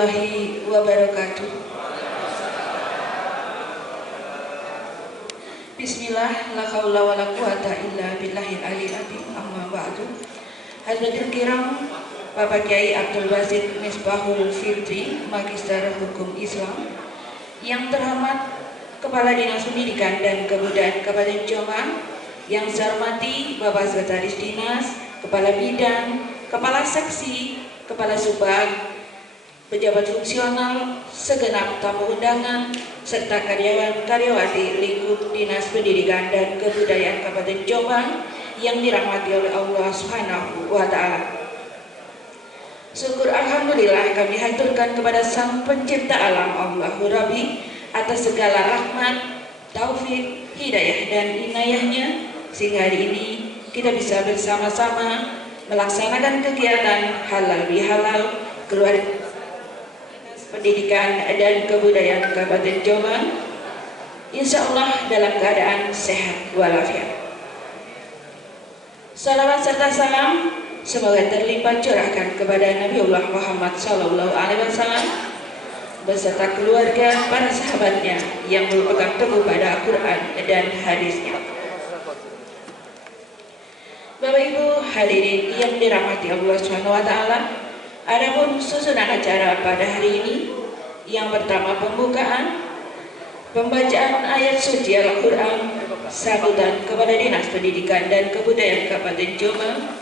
warahmatullahi wabarakatuh. Bismillah, la haula wa la quwata illa billahil aliyil azim, amma ba'du. Hadirin kiram, Bapak Kiai Abdul Basit Misbahul Fitri, Magister Hukum Islam. Yang terhormat Kepala Dinas Pendidikan dan Kebudayaan Kabupaten Jombang, yang saya hormati Bapak Sekretaris Dinas, Kepala Bidang, Kepala Seksi, Kepala Subag, pejabat fungsional, segenap tamu undangan, serta karyawan-karyawati lingkup Dinas Pendidikan dan Kebudayaan Kabupaten Jombang yang dirahmati oleh Allah Subhanahu wa Ta'ala. Syukur alhamdulillah kami haturkan kepada Sang Pencipta Alam Allahu Rabbi atas segala rahmat, taufik, hidayah dan inayahnya, sehingga hari ini kita bisa bersama-sama melaksanakan kegiatan halal bihalal keluarga Pendidikan dan Kebudayaan Kabupaten Jombang, insya Allah dalam keadaan sehat walafiat. Salawat serta salam semoga terlimpah curahkan kepada Nabiullah Muhammad SAW beserta keluarga, para sahabatnya yang berpegang teguh pada Al-Quran dan hadisnya. Bapak Ibu hadirin yang dirahmati Allah SWT, adapun susunan acara pada hari ini, yang pertama pembukaan, pembacaan ayat suci Al-Quran, sambutan kepada Dinas Pendidikan dan Kebudayaan Kabupaten Jombang,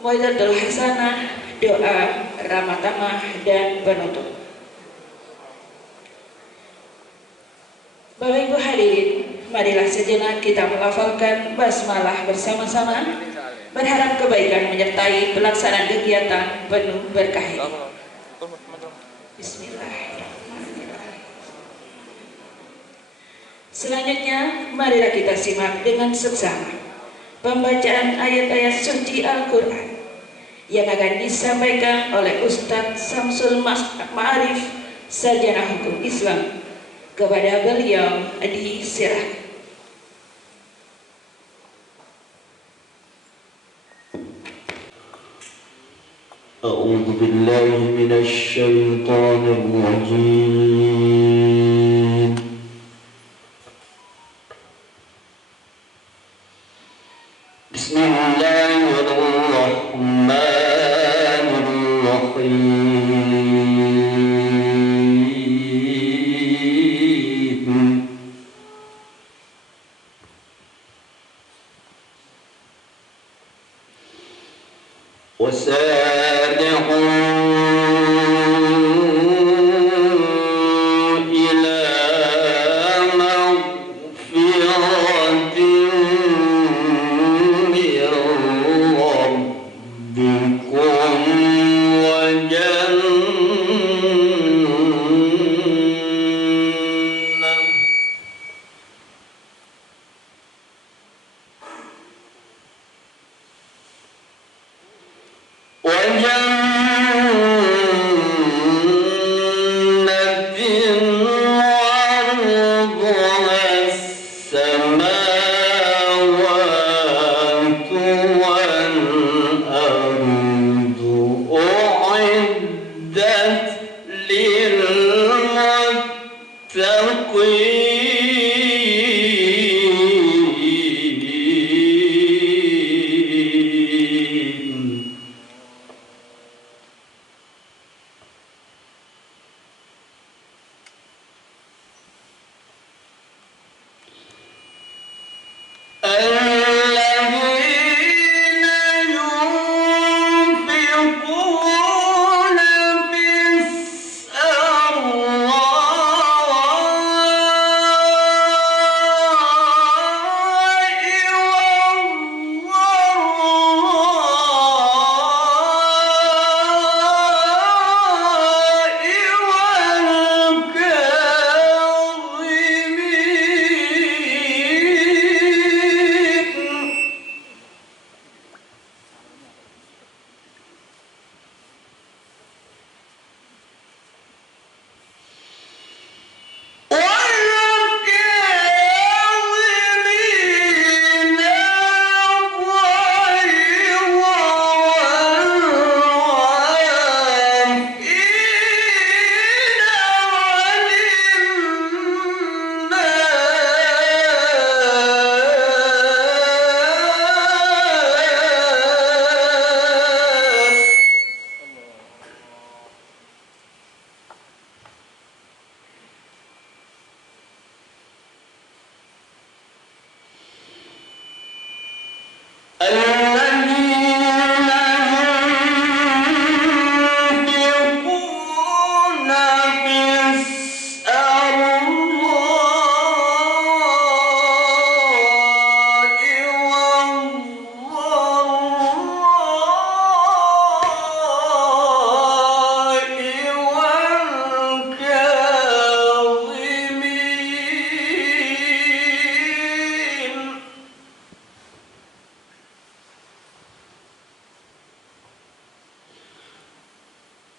Mu'izatul Hasanah, doa, ramah tamah, dan penutup. Bapak Ibu hadirin, marilah sejenak kita melafalkan basmalah bersama-sama, berharap kebaikan menyertai pelaksanaan kegiatan penuh berkah ini. Bismillahirrahmanirrahim. Selanjutnya, marilah kita simak dengan seksama pembacaan ayat-ayat suci Al-Quran yang akan disampaikan oleh Ustadz Samsul Ma'arif, Sarjana Hukum Islam. Kepada beliau diserahkan. A'udzu billahi minasy syaithanir rajim. Bismillahirrahmanirrahim. وجنة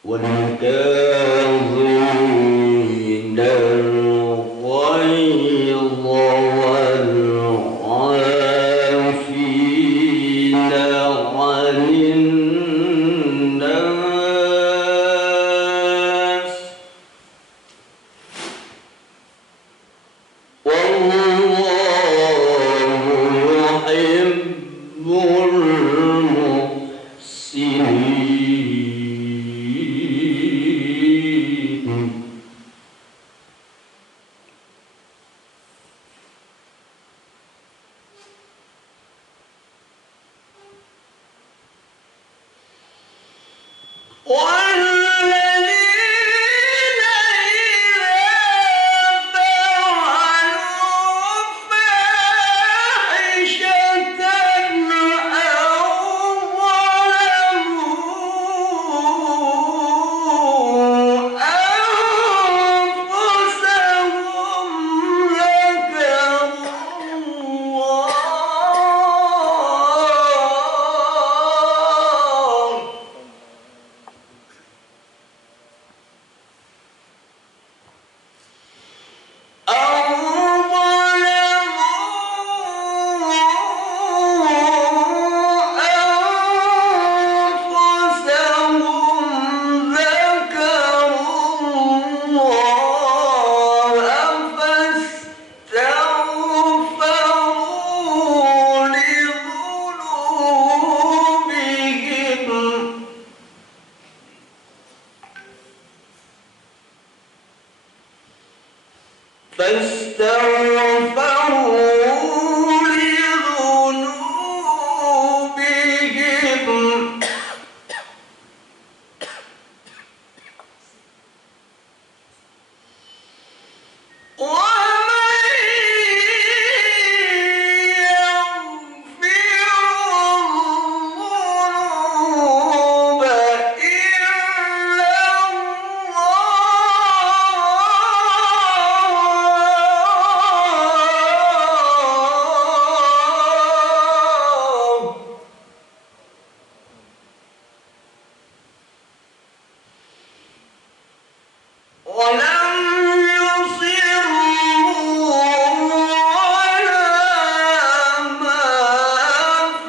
والكاظمين الغيظ والعافين عن الناس والله يحب المحسنين. والذين إذا فعلوا فاحشة أو ظلموا أنفسهم ذكروا الله فاستغفروا لذنوبهم ومن يغفر الذنوب إلا الله ولم يصروا على ما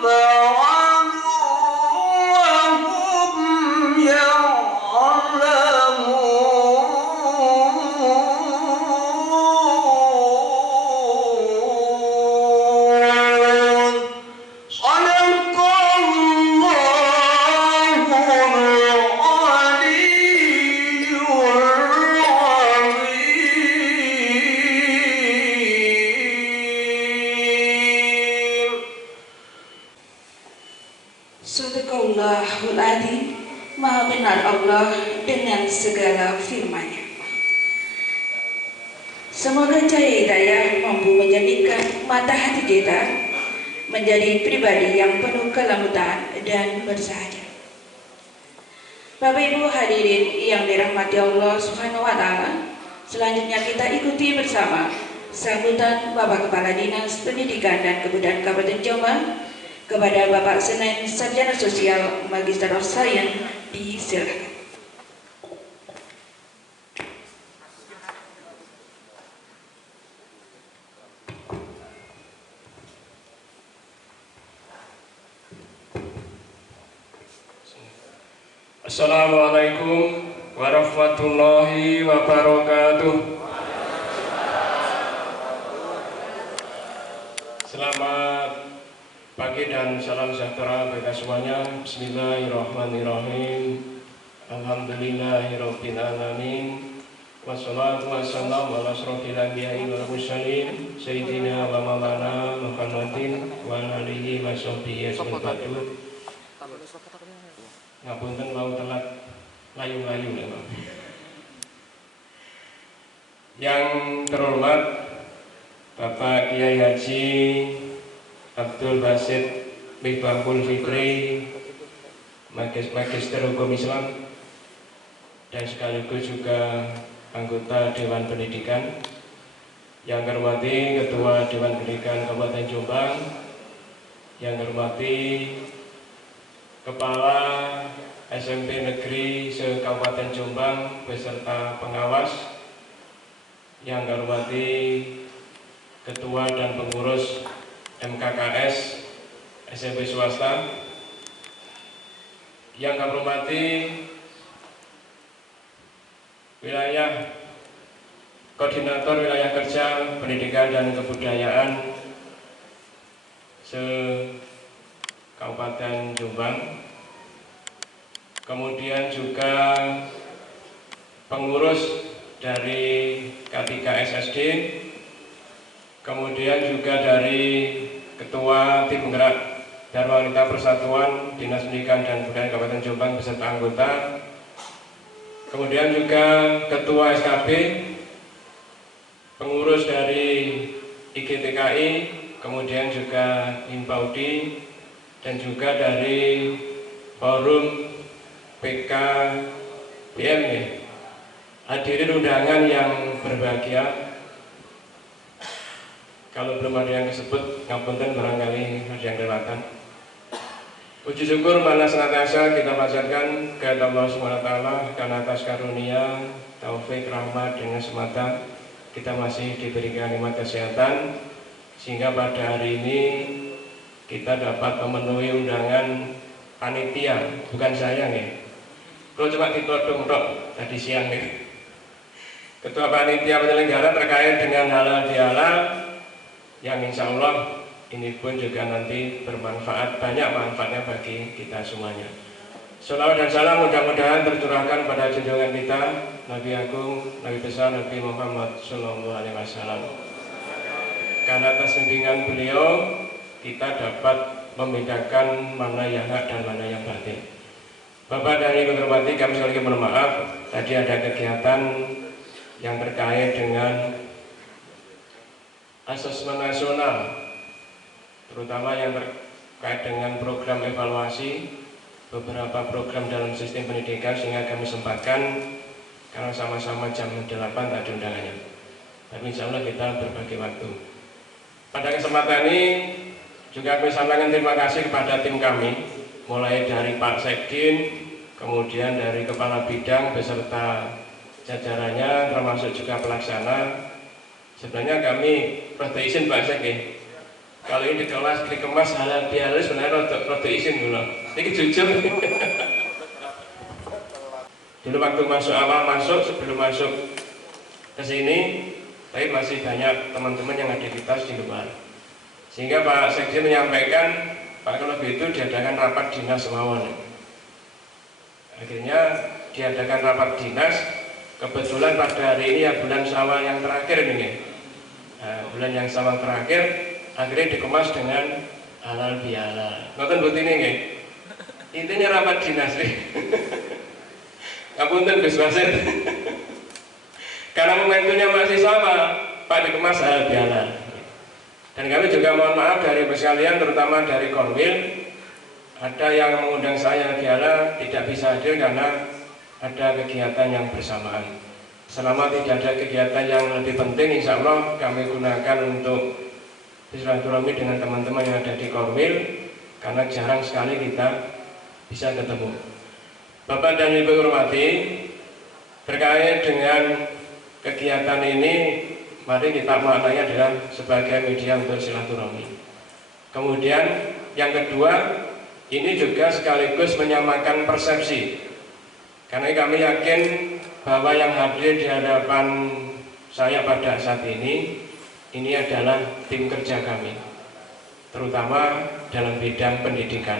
فعلوا وهم يعلمون. صدق الله العلي العظيم. Sadaqallahul Adzim. Maha benar Allah dengan segala firman-Nya. Semoga cahaya hidayah mampu menjadikan mata hati kita menjadi pribadi yang penuh kelembutan dan bersahaja. Bapak Ibu hadirin yang dirahmati Allah Subhanahu wa taala, selanjutnya kita ikuti bersama sambutan Bapak Kepala Dinas Pendidikan dan Kebudayaan Kabupaten Jombang kepada Bapak Senen Sarjana Sosial Magister of Science. Disilakan. Assalamualaikum warahmatullahi wabarakatuh. Selamat pagi dan salam sejahtera bagi semuanya. Bismillahirrahmanirrahim. Alhamdulillahirabbil alamin. Wassalatu wassalamu ala asyrofil anbiya'i wal mursalin sayyidina wa maulana Muhammadin wa alihi wa sahbihi ajmain. Ngapunten mau telat layu-layu ya, Pak. Yang terhormat Bapak Kiai Haji Abdul Basit Misbahul Fitri, Magister Hukum Islam dan sekaligus juga anggota Dewan Pendidikan. Yang hormati Ketua Dewan Pendidikan Kabupaten Jombang, yang hormati Kepala SMP Negeri se-Kabupaten Jombang beserta pengawas yang kami hormati Ketua dan Pengurus MKKS SMP Swasta, yang kami hormati wilayah Koordinator Wilayah Kerja Pendidikan dan Kebudayaan se-Kabupaten Jombang, kemudian juga pengurus dari K3 SSD, kemudian juga dari Ketua Tim Penggerak Dharma Wanita Persatuan Dinas Pendidikan dan Kebudayaan Kabupaten Jombang beserta anggota, kemudian juga Ketua SKB, pengurus dari IGTKI, kemudian juga Himpaudi, dan juga dari Forum PKBM. Hadirin undangan yang berbahagia, kalau belum ada yang disebut, ngapunten barangkali ada yang kelewatan. Puji syukur mana senantiasa kita panjatkan kepada Allah SWT karena atas karunia, taufik, rahmat dengan semata kita masih diberikan nikmat kesehatan, sehingga pada hari ini kita dapat memenuhi undangan panitia, bukan saya nih. Kalau cuma ditodong tok tadi siang nih. Ketua panitia penyelenggara terkait dengan halal bihalal yang insya Allah ini pun juga nanti bermanfaat, banyak manfaatnya bagi kita semuanya. Salawat dan salam mudah-mudahan tercurahkan pada junjungan kita Nabi Agung, Nabi besar Nabi Muhammad SAW. Karena atas bimbingan beliau kita dapat membedakan mana yang hak dan mana yang batil. Bapak dan Ibu terhormati, kami sekali lagi mohon maaf, tadi ada kegiatan yang terkait dengan asesmen nasional, terutama yang terkait dengan program evaluasi beberapa program dalam sistem pendidikan, sehingga kami sempatkan karena sama-sama jam 8 tadi undangannya. Tapi insya Allah kita berbagi waktu. Pada kesempatan ini juga kami sampaikan terima kasih kepada tim kami, mulai dari Pak Sekdin, kemudian dari Kepala Bidang beserta jajarannya, termasuk juga pelaksana. Sebenarnya kami rada izin Pak Sekdin, kalau ini dikemas halal bihalal sebenarnya rada izin dulu. Ini jujur. Dulu waktu sebelum masuk ke sini, tapi masih banyak teman-teman yang aktivitas di luar. Sehingga Pak Sekjen menyampaikan, Pak kalau begitu diadakan rapat dinas mawon. Akhirnya diadakan rapat dinas. Kebetulan pada hari ini ya bulan Syawal yang terakhir ini. Nah, bulan yang Syawal terakhir akhirnya dikemas dengan halal bihalal. Ngoten mboten ini nggih. Intinya rapat dinas nih. Ngapunten Gus Wasit. Karena momentumnya masih sama, Pak dikemas halal bihalal. Dan kami juga mohon maaf dari sekalian, terutama dari Korwil, ada yang mengundang saya bihalal tidak bisa hadir karena ada kegiatan yang bersamaan. Selama tidak ada kegiatan yang lebih penting, insya Allah kami gunakan untuk bersilaturahmi dengan teman-teman yang ada di Korwil, karena jarang sekali kita bisa ketemu. Bapak dan Ibu hormati, terkait dengan kegiatan ini, mari kita maknanya adalah sebagai media untuk silaturahmi. Kemudian yang kedua, ini juga sekaligus menyamakan persepsi. Karena kami yakin bahwa yang hadir di hadapan saya pada saat ini adalah tim kerja kami, terutama dalam bidang pendidikan.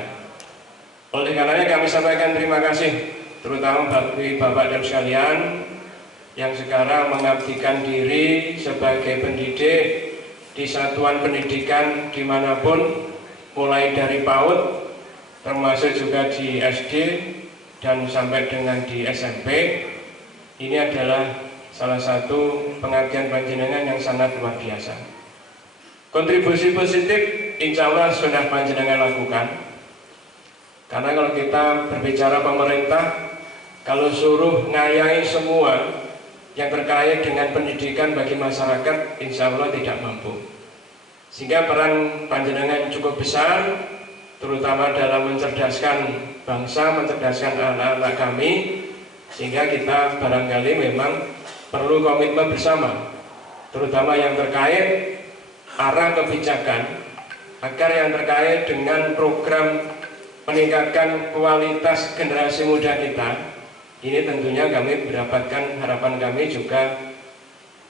Oleh karenanya kami sampaikan terima kasih, terutama bagi Bapak dan sekalian yang sekarang mengabdikan diri sebagai pendidik di satuan pendidikan dimanapun, mulai dari PAUD, termasuk juga di SD, dan sampai dengan di SMP. Ini adalah salah satu pengabdian panjenengan yang sangat luar biasa. Kontribusi positif insya Allah sudah panjenengan lakukan. Karena kalau kita berbicara pemerintah, kalau suruh ngayahi semua yang terkait dengan pendidikan bagi masyarakat, insya Allah tidak mampu. Sehingga peran panjenengan cukup besar terutama dalam mencerdaskan bangsa, mencerdaskan anak-anak kami, sehingga kita barangkali memang perlu komitmen bersama, terutama yang terkait arah kebijakan, agar yang terkait dengan program meningkatkan kualitas generasi muda kita, ini tentunya kami mendapatkan harapan kami juga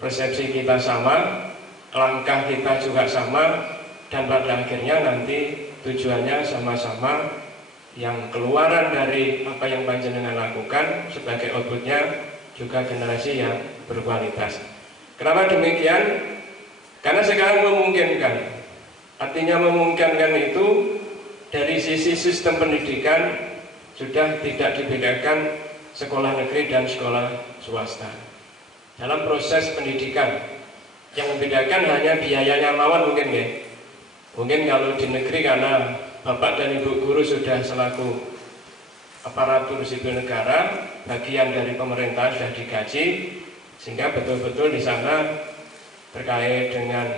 persepsi kita sama, langkah kita juga sama, dan pada akhirnya nanti tujuannya sama-sama yang keluaran dari apa yang panjenengan lakukan sebagai outputnya juga generasi yang berkualitas. Kenapa demikian? Karena sekarang memungkinkan. Artinya memungkinkan itu dari sisi sistem pendidikan sudah tidak dibedakan sekolah negeri dan sekolah swasta. Dalam proses pendidikan yang membedakan hanya biayanya mawon mungkin ya. Mungkin kalau di negeri karena bapak dan ibu guru sudah selaku aparatur sipil negara, bagian dari pemerintah sudah digaji, sehingga betul-betul di sana terkait dengan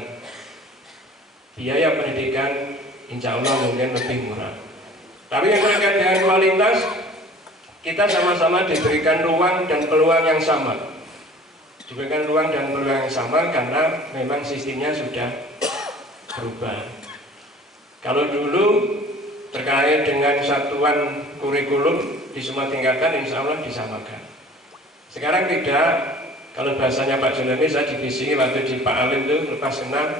biaya pendidikan insya Allah mungkin lebih murah. Tapi yang terkait dengan kualitas, kita sama-sama diberikan ruang dan peluang yang sama. Diberikan ruang dan peluang yang sama karena memang sistemnya sudah berubah. Kalau dulu terkait dengan satuan kurikulum di semua tingkatan insya Allah disamakan. Sekarang tidak. Kalau bahasanya Pak Julemi, saya divisi waktu di Pak Alim itu lepas kenal.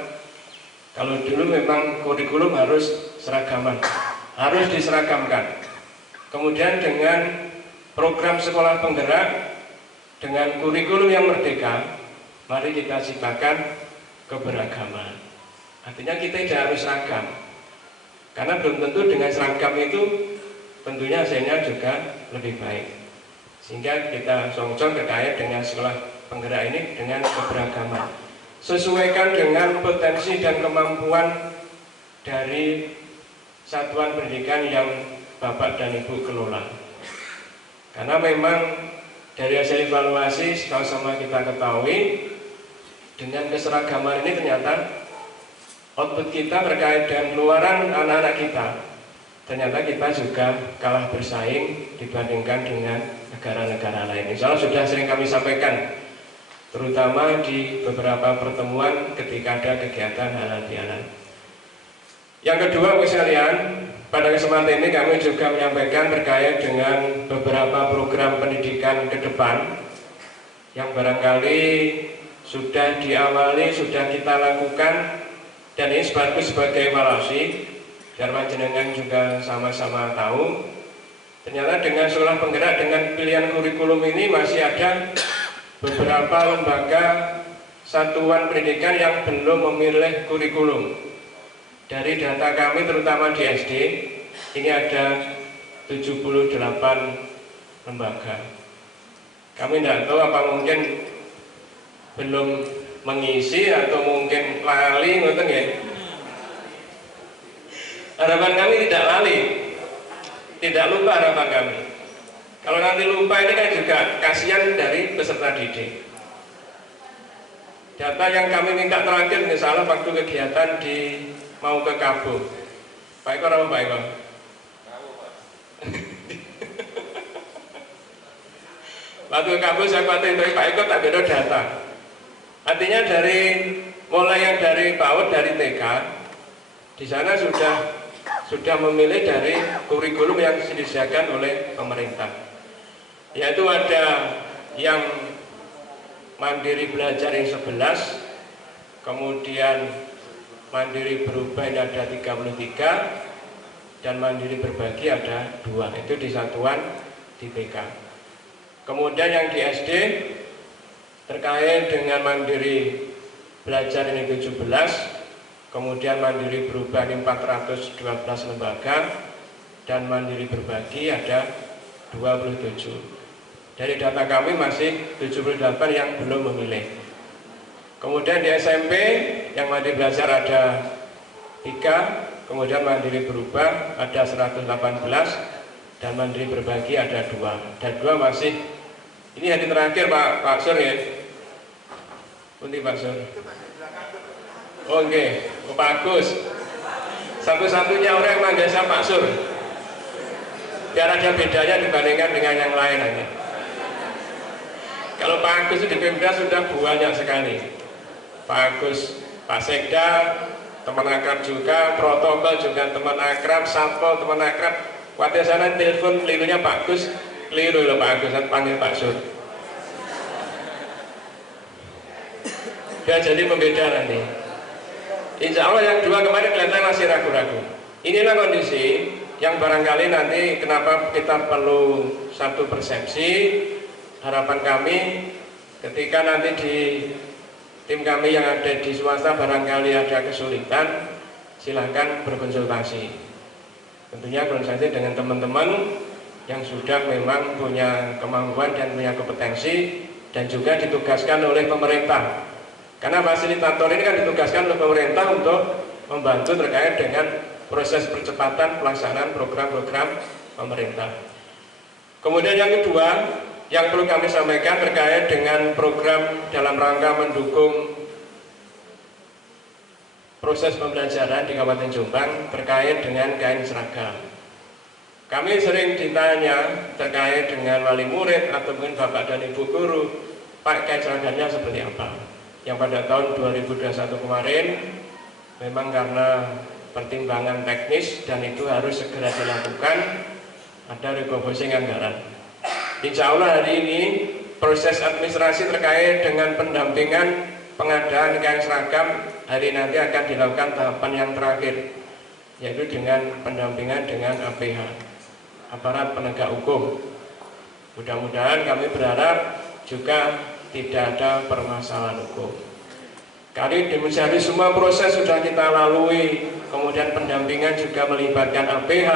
Kalau dulu memang kurikulum harus seragaman, harus diseragamkan. Kemudian dengan program sekolah penggerak, dengan kurikulum yang merdeka, mari kita ciptakan keberagaman. Artinya kita tidak harus seragam. Karena belum tentu dengan seragam itu tentunya hasilnya juga lebih baik. Sehingga kita songcong terkait dengan sekolah penggerak ini dengan keberagaman. Sesuaikan dengan potensi dan kemampuan dari satuan pendidikan yang Bapak dan Ibu kelola. Karena memang dari hasil evaluasi sama-sama kita ketahui dengan keseragaman ini ternyata output kita terkait dengan keluaran anak-anak kita, ternyata kita juga kalah bersaing dibandingkan dengan negara-negara lain. Insya Allah sudah sering kami sampaikan, terutama di beberapa pertemuan ketika ada kegiatan halal bihalal. Yang kedua, sekalian, pada kesempatan ini kami juga menyampaikan terkait dengan beberapa program pendidikan ke depan yang barangkali sudah diawali, sudah kita lakukan. Dan ini sebagai evaluasi, biar panjenengan juga sama-sama tahu, ternyata dengan sekolah penggerak dengan pilihan kurikulum ini masih ada beberapa lembaga satuan pendidikan yang belum memilih kurikulum. Dari data kami terutama di SD, ini ada 78 lembaga. Kami tidak tahu apa mungkin belum mengisi atau mungkin lali, ngoten ya. Harapan kami tidak lali, tidak lupa harapan kami. Kalau nanti lupa ini kan juga kasihan dari peserta didik. Data yang kami minta terakhir misalnya waktu kegiatan di mau ke Kabo, Pak Eko apa Pak Eko? Waktu ke Kabo saya khawatir Pak Eko tak beda data. Artinya dari mulai yang dari PAUD, dari TK, di sana sudah memilih dari kurikulum yang disediakan oleh pemerintah. Yaitu ada yang mandiri belajar yang 11, kemudian mandiri berubah yang ada 33, dan mandiri berbagi ada 2. Itu di satuan di TK. Kemudian yang di SD terkait dengan mandiri belajar ini 17, kemudian mandiri berubah ini 412 lembaga, dan mandiri berbagi ada 27. Dari data kami masih 78 yang belum memilih. Kemudian di SMP yang mandiri belajar ada 3, kemudian mandiri berubah ada 118, dan mandiri berbagi ada 2. Dan 2 masih, ini hari terakhir Pak Sur ya. Pundi Pak Sur? Oh nggih, Pak Agus. Satu-satunya orang yang manggil saya Pak Sur. Biar ada bedanya dibandingkan dengan yang lain aja. Kalau Pak Agus di Pemda sudah banyak sekali. Pak Agus, Pak Sekda, teman akrab juga, protokol juga teman akrab, satpol teman akrab. Waktu sana telepon kelirunya Pak Agus, keliru loh Pak Agus, panggil Pak Sur. Biar jadi pembeda nanti. Insya Allah yang dua kemarin kelihatan masih ragu-ragu. Inilah kondisi yang barangkali nanti kenapa kita perlu satu persepsi. Harapan kami ketika nanti di tim kami yang ada di swasta barangkali ada kesulitan, silahkan berkonsultasi. Tentunya konsultasi dengan teman-teman yang sudah memang punya kemampuan dan punya kompetensi dan juga ditugaskan oleh pemerintah. Karena fasilitator ini kan ditugaskan oleh pemerintah untuk membantu terkait dengan proses percepatan pelaksanaan program-program pemerintah. Kemudian yang kedua, yang perlu kami sampaikan terkait dengan program dalam rangka mendukung proses pembelajaran di Kabupaten Jombang terkait dengan kain seragam. Kami sering ditanya terkait dengan wali murid atau mungkin bapak dan ibu guru, Pak, kain seragamnya seperti apa? Yang pada tahun 2021 kemarin memang karena pertimbangan teknis dan itu harus segera dilakukan, ada refocusing anggaran. Insya Allah hari ini proses administrasi terkait dengan pendampingan pengadaan kain seragam hari nanti akan dilakukan tahapan yang terakhir, yaitu dengan pendampingan dengan APH, aparat penegak hukum. Mudah-mudahan kami berharap juga tidak ada permasalahan hukum. Kali dari semua proses sudah kita lalui, kemudian pendampingan juga melibatkan APH,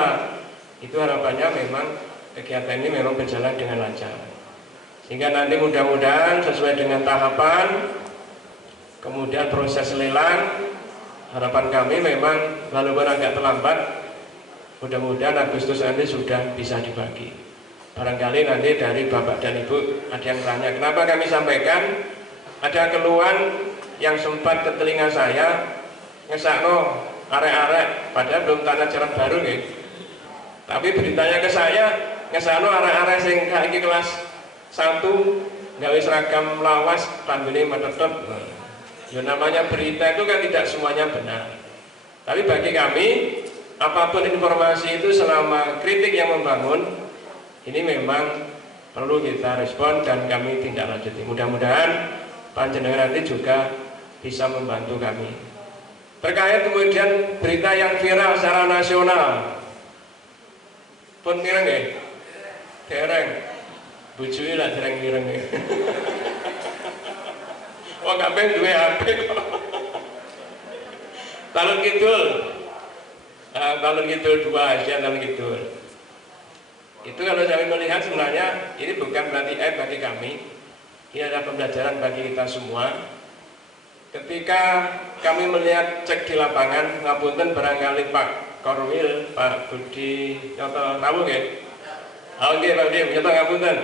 itu harapannya memang kegiatan ini memang berjalan dengan lancar. Sehingga nanti mudah-mudahan sesuai dengan tahapan, kemudian proses lelang, harapan kami memang walaupun agak terlambat, mudah-mudahan Agustus nanti sudah bisa dibagi. Barangkali nanti dari Bapak dan Ibu ada yang tanya, kenapa kami sampaikan ada keluhan yang sempat ke telinga saya, ngesakno arek-arek, padahal belum tanah jalan baru gitu. Tapi beritanya ke saya, ngesakno arek-arek sing saiki kelas 1 gawe seragam lawas rambune metetep. Ya namanya berita itu kan tidak semuanya benar. Tapi bagi kami, apapun informasi itu selama kritik yang membangun, ini memang perlu kita respon dan kami tindak lanjuti. Mudah-mudahan panjenengan nanti juga bisa membantu kami. Terkait kemudian berita yang viral secara nasional, pun mireng ya, dereng, bujui lah dereng-dereng ya. Wah gak pengen duwe HP kok. Talun Kidul, Talun Kidul 2, Asian Talun Kidul. Itu kalau kami melihat sebenarnya ini bukan berarti bagi kami, ini adalah pembelajaran bagi kita semua. Ketika kami melihat cek di lapangan, ngapunten barangkali Pak Korwil, Pak Budi Nyoto tahu nggih? Oke Pak Budi Nyoto ngapunten.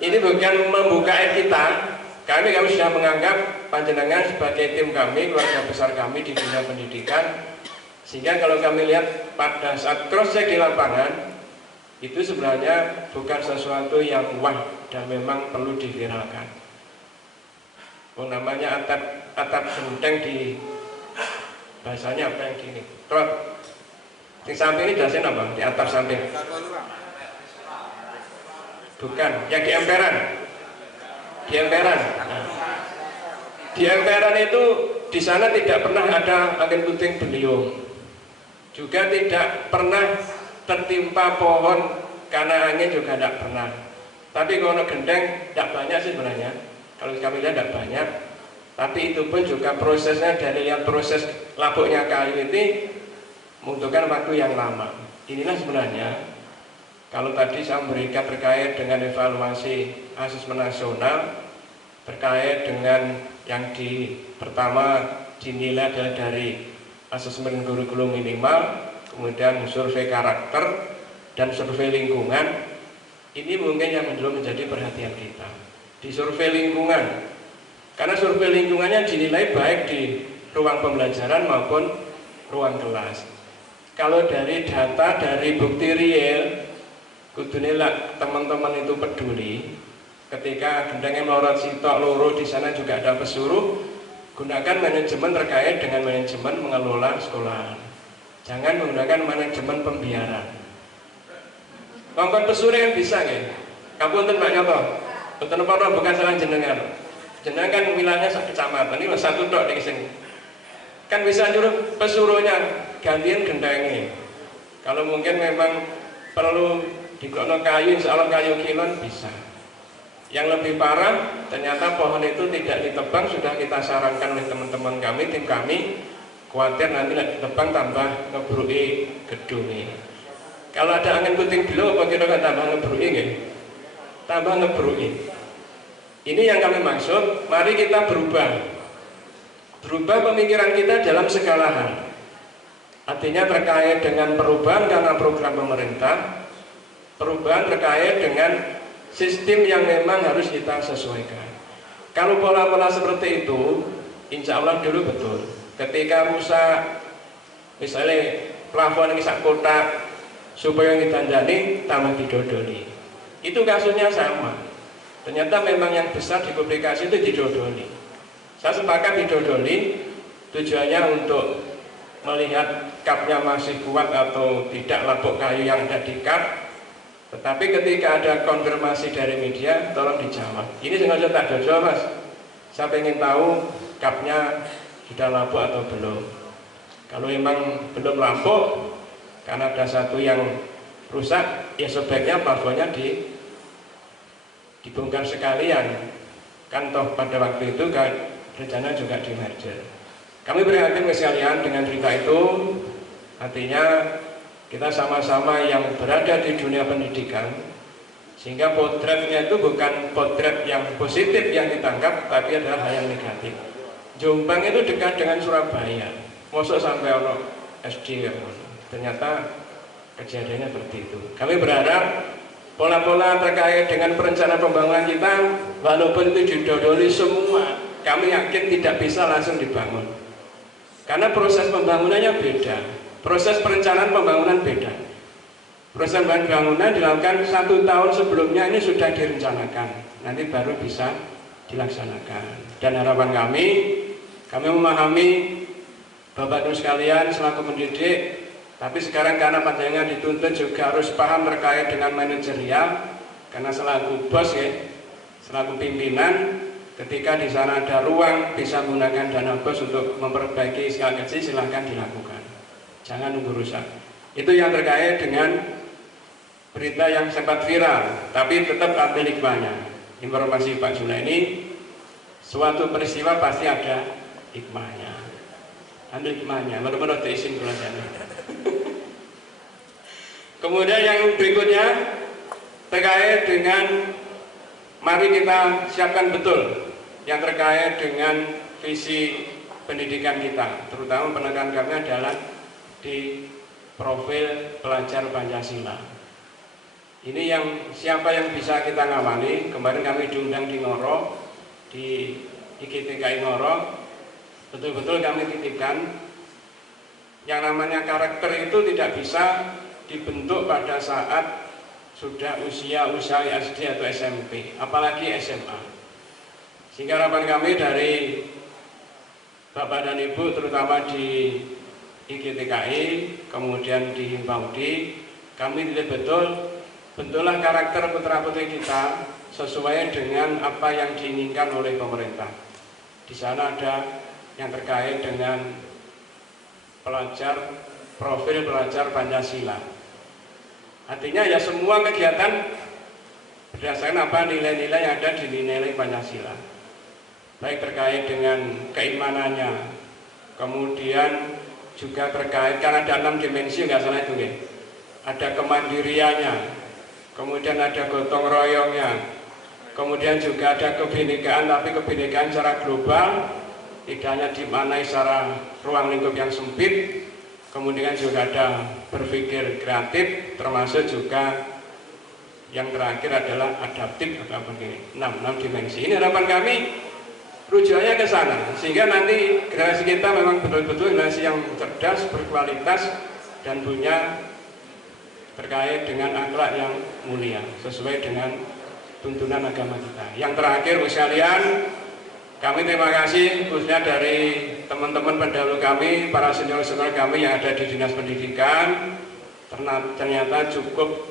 Ini bukan membuka aib kita. Kami sudah menganggap panjenengan sebagai tim kami, keluarga besar kami di dunia pendidikan. Sehingga kalau kami lihat pada saat cross check di lapangan, itu sebenarnya bukan sesuatu yang wah dan memang perlu diviralkan. Namanya atap genteng di bahasanya apa yang gini, trot. Di samping ini dasarnya apa? Di atap samping. Bukan, yang di emperan. Di emperan. Nah, di emperan itu di sana tidak pernah ada angin puting beliung. Juga tidak pernah tertimpa pohon karena angin juga tidak pernah. Tapi kalau gendeng tidak banyak sih sebenarnya. Kalau kami lihat tidak banyak. Tapi itu pun juga prosesnya dari lihat proses lapuknya kayu ini membutuhkan waktu yang lama. Inilah sebenarnya kalau tadi saya memberikan terkait dengan evaluasi asesmen nasional terkait dengan yang pertama dinilai adalah dari asesmen kurikulum minimal, kemudian survei karakter dan survei lingkungan. Ini mungkin yang belum menjadi perhatian kita di survei lingkungan, karena survei lingkungannya dinilai baik di ruang pembelajaran maupun ruang kelas. Kalau dari data, dari bukti real, kudune lah teman-teman itu peduli. Ketika gendengnya melorot sitok loro, di sana juga ada pesuruh. Gunakan manajemen terkait dengan manajemen mengelola sekolah. Jangan menggunakan manajemen pembiaran. Kongkon pesuruh kan bisa nggih. Kapunten Pak Nyoto. Boten apa bukan salah jenengan. Jenengan kan wilayahnya sak kecamatan ini satu tok ning sing. Kan bisa nyuruh pesuruhnya gantian gendengnya. Kalau mungkin memang perlu dikono kayu, insya Allah kayu kilon bisa. Yang lebih parah, ternyata pohon itu tidak ditebang, sudah kita sarankan oleh teman-teman kami, tim kami, khawatir nanti ditebang tambah ngebruki gedung ini. Kalau ada angin puting beliau, apa kira-kira tambah ngebruki nggih? Tambah ngebruki. Ini yang kami maksud, mari kita berubah. Berubah pemikiran kita dalam segala hal. Artinya terkait dengan perubahan karena program pemerintah, perubahan terkait dengan sistem yang memang harus kita sesuaikan. Kalau pola-pola seperti itu, insya Allah dulu betul. Ketika rusak, misalnya plafon ini sak kotak, supaya ditandani tambah didodoli. Itu kasusnya sama. Ternyata memang yang besar di publikasi itu didodoli. Saya sepakat didodoli, tujuannya untuk melihat kapnya masih kuat atau tidak lapuk kayu yang ada di kap. Tetapi ketika ada konfirmasi dari media, tolong dijawab. Ini sengaja tak dodol Mas. Saya ingin tahu kapnya sudah lapuk atau belum. Kalau memang belum lapuk, karena ada satu yang rusak, ya sebaiknya plafonnya dibongkar sekalian. Kan toh pada waktu itu kan rencana juga di merger. Kami prihatin sekalian dengan berita itu. Artinya kita sama-sama yang berada di dunia pendidikan, sehingga potretnya itu bukan potret yang positif yang ditangkap, tapi adalah hal yang negatif. Jombang itu dekat dengan Surabaya, mosok sampai orang SD ya, ternyata kejadiannya seperti itu. Kami berharap pola-pola terkait dengan perencanaan pembangunan kita, walaupun itu didodoli semua, kami yakin tidak bisa langsung dibangun, karena proses pembangunannya beda. Proses perencanaan pembangunan beda. Proses pembangunan dilakukan 1 tahun sebelumnya, ini sudah direncanakan, nanti baru bisa dilaksanakan. Dan harapan kami memahami Bapak Ibu sekalian selaku pendidik, tapi sekarang karena panjangnya dituntut juga harus paham terkait dengan manajerial, karena selaku bos ya, selaku pimpinan, ketika di sana ada ruang bisa menggunakan dana bos untuk memperbaiki skala kecil, silahkan dilakukan. Jangan nunggu rusak. Itu yang terkait dengan berita yang sempat viral, tapi tetap ambil hikmahnya. Informasi Pak Juna ini, suatu peristiwa pasti ada hikmahnya. Ambil hikmahnya, menurut izin kelanjutan. Kemudian yang berikutnya terkait dengan mari kita siapkan betul yang terkait dengan visi pendidikan kita, terutama penekanan kami adalah di profil pelajar Pancasila. Ini yang siapa yang bisa kita ngawali. Kemarin kami diundang di Ngoro, di IGTKI Ngoro, betul-betul kami titipkan yang namanya karakter itu tidak bisa dibentuk pada saat sudah usia SD atau SMP, apalagi SMA. Sehingga harapan kami dari Bapak dan Ibu, terutama di IGTKI, kemudian di Himbaudi, kami tidak bentuklah karakter putra-putri kita sesuai dengan apa yang diinginkan oleh pemerintah. Di sana ada yang terkait dengan profil pelajar Pancasila. Artinya ya semua kegiatan berdasarkan apa nilai-nilai yang ada di nilai Pancasila. Baik terkait dengan keimanannya, kemudian juga terkait, karena ada 6 dimensi, nggak salah itu ya. Ada kemandiriannya, kemudian ada gotong royongnya, kemudian juga ada kebinekaan, tapi kebinekaan secara global, tidak hanya dimaknai secara ruang lingkup yang sempit. Kemudian juga ada berpikir kreatif, termasuk juga yang terakhir adalah adaptif atau begini, 6 dimensi. Ini harapan kami rujukannya ke sana, sehingga nanti generasi kita memang betul-betul generasi yang cerdas, berkualitas, dan punya terkait dengan akhlak yang mulia sesuai dengan tuntunan agama kita. Yang terakhir, sekalian, kami terima kasih khususnya dari teman-teman pendahulu kami, para senior-senior kami yang ada di Dinas Pendidikan, ternyata cukup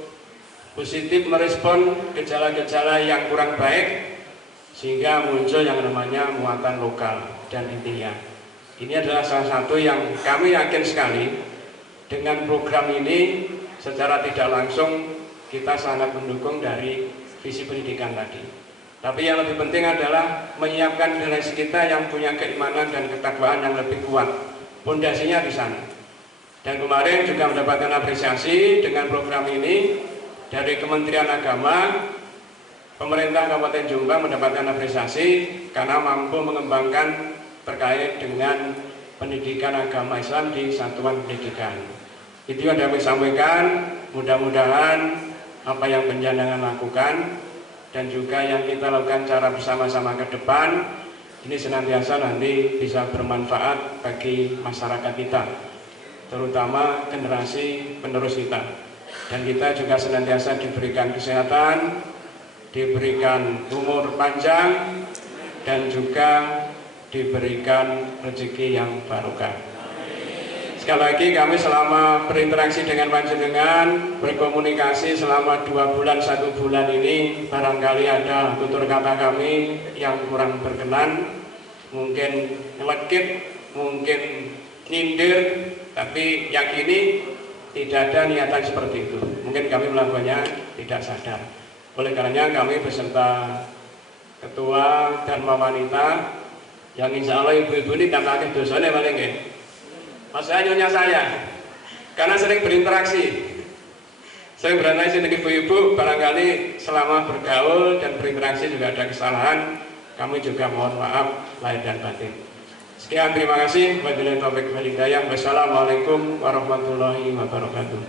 positif merespon gejala-gejala yang kurang baik, sehingga muncul yang namanya muatan lokal. Dan intinya ini adalah salah satu yang kami yakin sekali dengan program ini secara tidak langsung kita sangat mendukung dari visi pendidikan tadi. Tapi yang lebih penting adalah menyiapkan generasi kita yang punya keimanan dan ketakwaan yang lebih kuat. Pondasinya di sana. Dan kemarin juga mendapatkan apresiasi dengan program ini dari Kementerian Agama. Pemerintah Kabupaten Jombang mendapatkan apresiasi karena mampu mengembangkan terkait dengan pendidikan agama Islam di satuan pendidikan. Itu yang kami sampaikan, mudah-mudahan apa yang penjenengan lakukan dan juga yang kita lakukan cara bersama-sama ke depan ini senantiasa nanti bisa bermanfaat bagi masyarakat kita, terutama generasi penerus kita. Dan kita juga senantiasa diberikan kesehatan, diberikan umur panjang, dan juga diberikan rezeki yang barokah. Sekali lagi kami selama berinteraksi dengan panjenengan, berkomunikasi selama 2 bulan, 1 bulan ini, barangkali ada tutur kata kami yang kurang berkenan, mungkin nyelekit, mungkin nyindir, tapi yakini tidak ada niatan seperti itu. Mungkin kami melakukannya tidak sadar. Oleh karenanya kami beserta Ketua Dharma Wanita yang insya Allah ibu-ibu ini tak kaget dosanya paling ya. Maksudnya nyonya saya, karena sering berinteraksi. Saya berinteraksi dengan ibu-ibu, barangkali selama bergaul dan berinteraksi juga ada kesalahan. Kami juga mohon maaf lahir dan batin. Sekian, terima kasih. Wabillahi taufiq wal hidayah. Wassalamualaikum warahmatullahi wabarakatuh.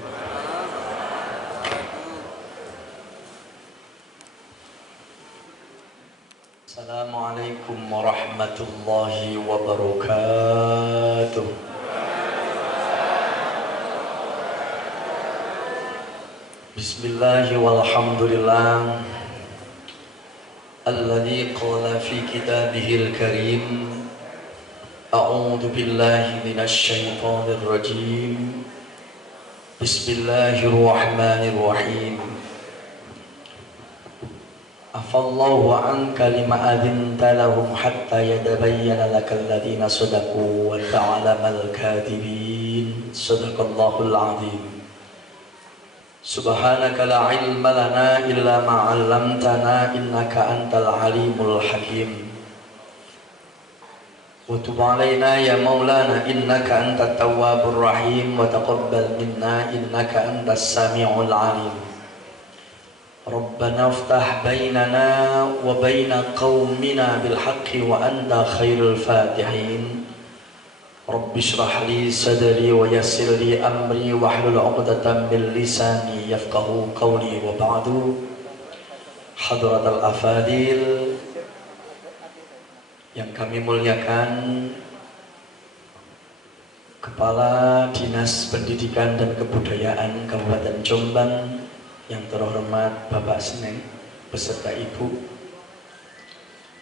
Assalamualaikum warahmatullahi wabarakatuh. Bismillahi walhamdulillah. Alladzi qala fi kitabihil karim. A'udzu billahi minasy syaithanir rajim. Bismillahirrahmanirrahim. Afallahu anka lima adzinta lahum hatta yatabayyana lakal ladzina sadaqu wa ta'lamal kadhibin. Shadaqallahul azim. Subhanaka la ilma lana illa ma 'allamtana innaka antal alimul hakim. Wa tub 'alaina ya maulana innaka antat tawwabur rahim wa taqabbal minna innaka antas samiul alim. Rabbana iftah bainana wa baina qaumina bil haqqi wa anta khairul fatihin. Rabbi shrah li sadri wa yassir li amri wa hlul 'uqdatam min lisani yafqahu qawli wa ba'du. Hadratal afadil yang kami muliakan, Kepala Dinas Pendidikan dan Kebudayaan Kabupaten Jombang yang terhormat Bapak Seneng beserta Ibu,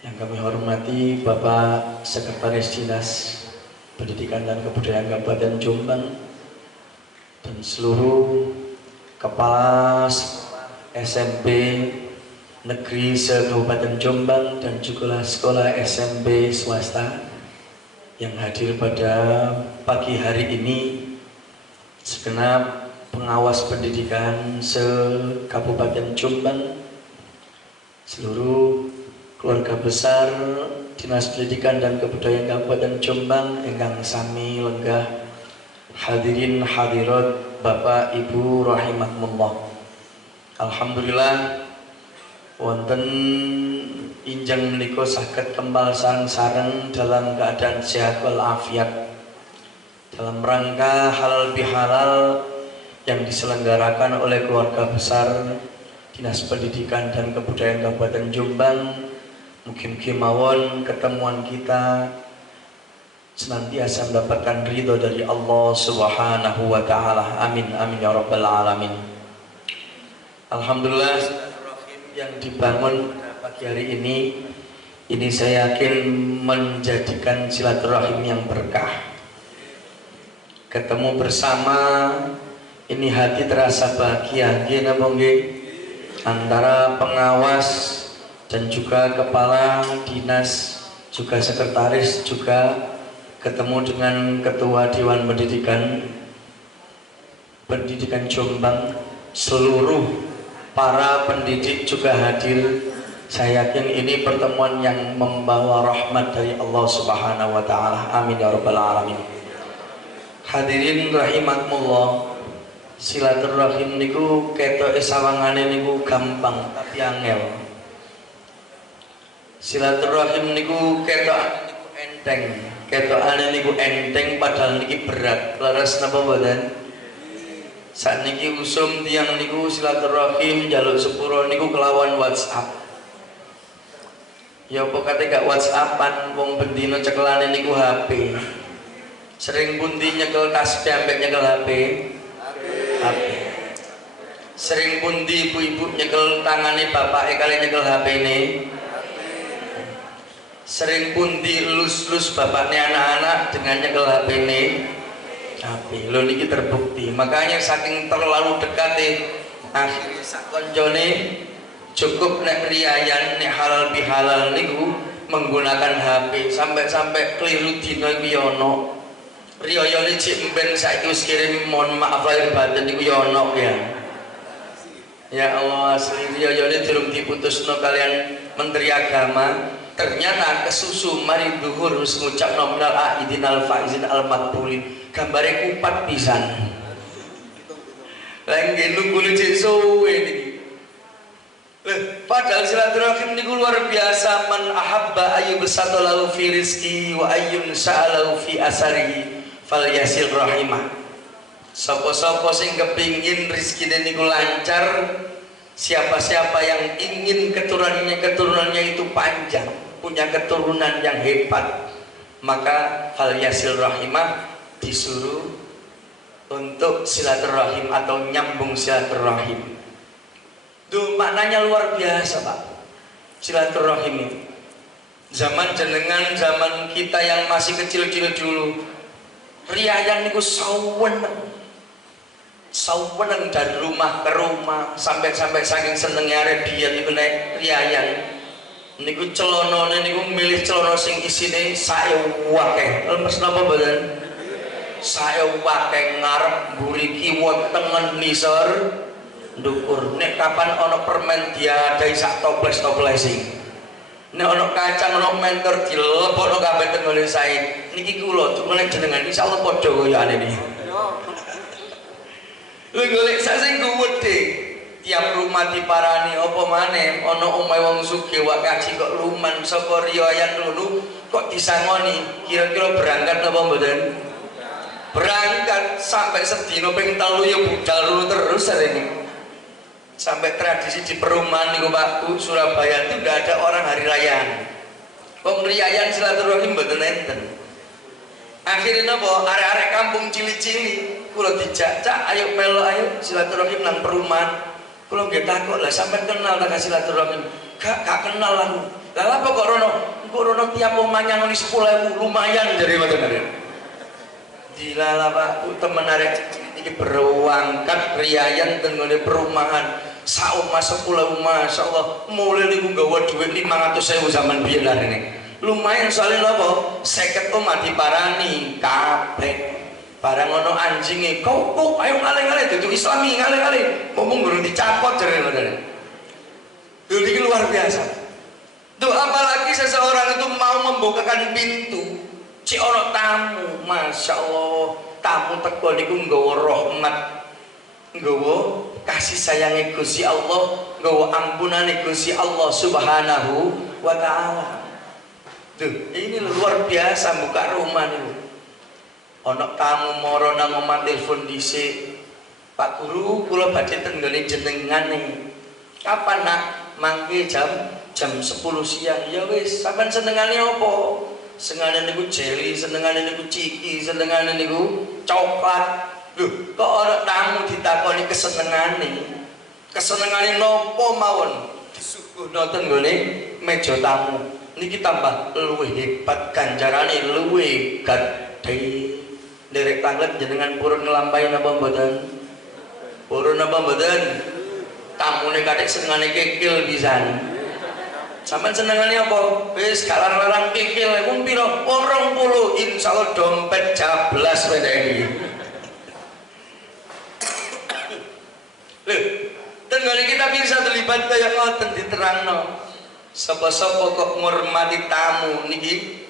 yang kami hormati Bapak Sekretaris Dinas Pendidikan dan Kebudayaan Kabupaten Jombang, dan seluruh kepala SMP Negeri se-Kabupaten Jombang dan juga sekolah SMP swasta yang hadir pada pagi hari ini, segenap pengawas pendidikan se-Kabupaten Jombang, seluruh keluarga besar Dinas Pendidikan dan Kebudayaan Kabupaten Jombang ingkang sami lenggah, hadirin hadirat Bapak Ibu rahimakumullah. Alhamdulillah wonten injang menika saged kembal sareng dalam keadaan sehat walafiat dalam rangka halal bihalal yang diselenggarakan oleh keluarga besar Dinas Pendidikan dan Kebudayaan Kabupaten Jombang Mugi-mugi mawon ketemuan kita senantiasa mendapatkan ridho dari Allah Subhanahu wa taala. Amin amin ya rabbal alamin. Alhamdulillah, silaturahim yang dibangun pada pagi hari ini saya yakin menjadikan silaturahim yang berkah. Ketemu bersama ini hati terasa bahagia nggih napa nggih, antara pengawas dan juga kepala dinas, juga sekretaris, juga ketemu dengan ketua Dewan Pendidikan Jombang, seluruh para pendidik juga hadir. Saya yakin ini pertemuan yang membawa rahmat dari Allah Subhanahu wa taala. Amin ya rabbal alamin. Hadirin rahimakumullah, silaturahim niku ketoke sawangane niku gampang tapi angel. Silaturahim niku ketokane niku enteng, ketokane niku enteng padahal niki berat. Leres napa mboten? Sakniki usum tiyang niku silaturahim njaluk sepuro niku kelawan WhatsApp. Ya apa kate gak WhatsAppan wong bendina cekelane niku HP. Sering pundi nyekel tasbih ambek nyekel HP? HP. Sering pundi ibu-ibu nyekel tangane bapake kali nyekel HP-ne? Sering pundi lus bapaknya anak-anak dengan nyekel HP ini? HP. Lo niki terbukti. Makanya saking terlalu dekatnya akhirnya sak koncone cukup nek riayan nek halal bihalal niku menggunakan HP sampai keliru dino iku ya ono. Riyayane cik mben saiki wis kirim mohon maaf lahir batin niku ya ono ya. Ya Allah, asli riyayane durung diputusno kalian Menteri Agama. Ternyata kesusu mari duhur harus ngucap nominal aidin al faizin al makbulin gambare kupat pisan lagi nunggu licik suwe niki. Padahal silaturahim niku luar biasa. Man ahabba ayu besatolahu fi rizki wa ayyun sa'alahu fi asarihi fal yasil rahimah. Sopo-sopo sing kepingin rizkine niku lancar, siapa-siapa yang ingin keturunannya itu panjang, punya keturunan yang hebat, maka fal yasil rahimah, disuruh untuk silaturahim atau nyambung silaturahim. Duh, maknanya luar biasa Pak. Silaturahim ini zaman jenengan, zaman kita yang masih kecil-kecil dulu, riayan niku saweneng dari rumah ke rumah, sampai saking senengnya Arabia niku naik riayan niku celonone niku milih celono sing isine sae wakeh. Lemes napa mboten? Sae wakeh ngarep mburi kiwa tengen nisor ndukur. Nek kapan ana permen diadahi sak toples-toplesing. Nek ana kacang ana mentor dilebokno kabeh tenggone sae. Niki kula cuma jenengan insyaallah padha koyoane niki. Lho golek sak sing gede. Tiap rumah diparani apa maneh ana omahe wong sugih wak kaji kok luman saka riwayat dulu kok disangoni. Kira-kira berangkat napa mboten? Berangkat sampai sedina ping 3 ya budal dulu terus ini. Sampai tradisi di perumahan niku Pak Bu Surabaya itu tidak ada orang hari raya. Wong riyayan silaturahim mboten enten. Akhirnya napa arek-arek kampung cili-cili kula dijak-jak ayo melo ayo silaturahim nang perumahan. Kula nggih takok lah sampean kenal tak silaturahim? Gak kenal aku. Lah apa kok rono tiap omah nyangoni 10.000 lumayan jare ngoten kan. Dilala Pak Bu temen arek iki berwangkat riyayan teng ngene perumahan. Sak omah 10.000 masyaallah. Mulai niku nggawa dhuwit 500.000 zaman biyen larene. Lumayan soalnya apa? 50 omah diparani kabeh. Barang ono anjinge kok ayo ngalih-ngalih dudu islami ngalih-ngalih ngomong gurung dicapot jare ngoten. Lho iki luar biasa. Tuh apalagi seseorang itu mau membukakan pintu cik ono tamu, masyaallah tamu teko niku nggawa rahmat, nggawa kasih sayangnya Gusti Allah, nggawa ampunane Gusti Allah Subhanahu wa taala. Tuh ini luar biasa buka rumah niku. Ono tamu moro nang omah telepon dhisik. Pak Guru, kula badhe teng nggone jenengan nih. Kapan nak? Mangke jam jam 10 siang ya wis sampean senengane apa? Senengane niku jeli, senengane niku ciki, senengane niku coklat. Lho, kok ora tamu ditakoni kesenengane? Kesenengane nopo mawon? Disuguhno ten nggone meja tamu. Niki tambah luwih hebat ganjarane, luwih gadhe. Derek tanglet jenengan purun nglampahi napa mboten? Purun napa mboten? Tamune kadek senengane kikil pisan. Sampeyan senengane apa? Wis gak larang-larang kikil, wong pira? Wong 20, insyaallah dompet jablas wedeni. Lho, tenggane kita bisa terlibat kaya ngoten diterangno. Sapa-sapa kok ngurmati tamu niki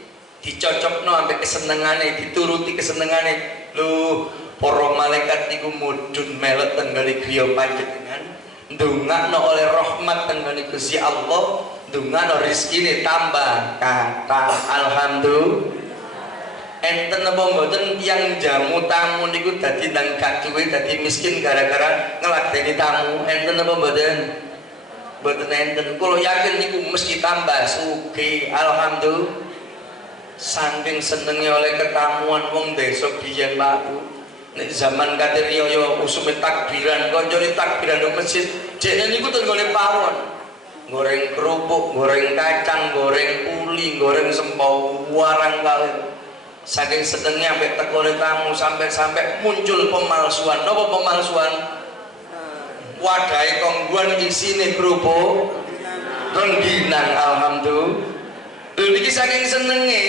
dicocokno ambek kesenengane, dituruti kesenengane. Lho, para malaikat niku mudhun melot tenggane griya panjenengan, ndongakno oleh rahmat tenggane Gusti Allah, ndongakno rezekine tambah kata alhamdulillah. Enten apa mboten tiyang jamu tamu niku dadi nang gak duwe dadi miskin gara-gara ngladeni tamu, enten apa mboten? Mboten enten. Kula yakin niku mesti tambah sugih alhamdulillah. Saking senenge oleh ketamuan wong desa biyen Pak Bu. Nek zaman kate riyaya usume takbiran, kancane takbiran nang masjid, jekne niku tenggone pawon. Goreng kerupuk, goreng kacang, goreng uli, goreng sempau, warang kali. Saking senenge ambek tekone tamu sampai muncul pemalsuan. Napa pemalsuan? Wadahe kongguan isine kerupuk, rengginang alhamdulillah. Niki saking senenge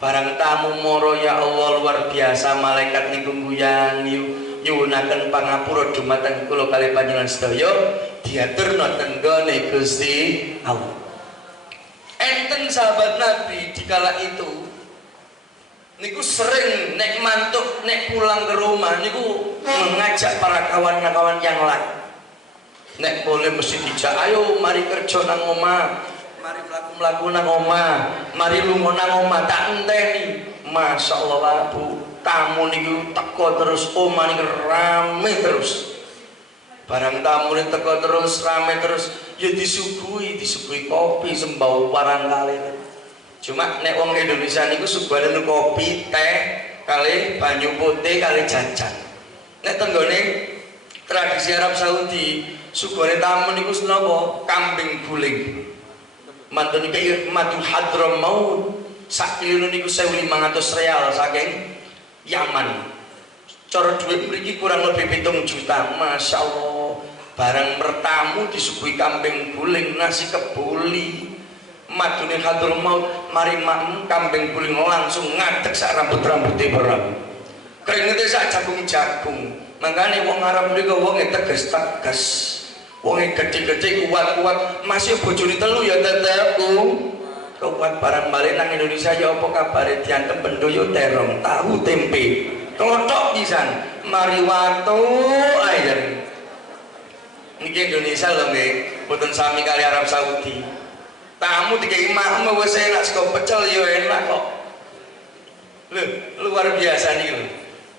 barang tamu moro ya Allah luar biasa malaikat niku nguyang nyuwunaken pangapura dumateng kula kalih panjenengan sedaya diaturna teng nggone Gusti Allah. Enten sahabat Nabi dikala itu niku sering nek mantuk nek pulang ke rumah niku mengajak para kawan-kawan yang lain. Nek boleh mesti dijak, ayo mari kerja nang omah, mari mlaku nang omah, mari lunga nang omah tak enteni. Masya Allah Bu, tamu niku teko terus omah niku rame terus. Barang tamu niku teko terus rame terus, ya disuguhi kopi sembau barang kali. Cuma nek wong Indonesia niku suguhane kopi, teh, kali banyu putih, kali jajan. Nek tenggone tradisi Arab Saudi, suguhane tamu niku senapa? Kambing guling. Mantun iki madu Hadramaut sak kilo niku 1.500 real saking Yaman. Cara duit mriki kurang lebih 7 juta. Masya Allah, barang bertamu disuguhi kambing guling, nasi kebuli. Madune Hadramaut mari mak kambing guling langsung ngadeg sak rambut-rambute perang. Keringete sak jagung-jagung. Mangkane wong Arab mriku wonge tegas-tegas. Wonge gede-gede kuat-kuat, masih bojone telu ya tetepku. Kuat barang balik nang Indonesia ya apa kabare diantem bendoyo terong, tahu tempe. Klothok pisan, mari watu ae. Niki Indonesia lho nggih, mboten sami kali Arab Saudi. Tamu dikai makmu wis enak sego pecel ya enak kok. Loh, luar biasa nih.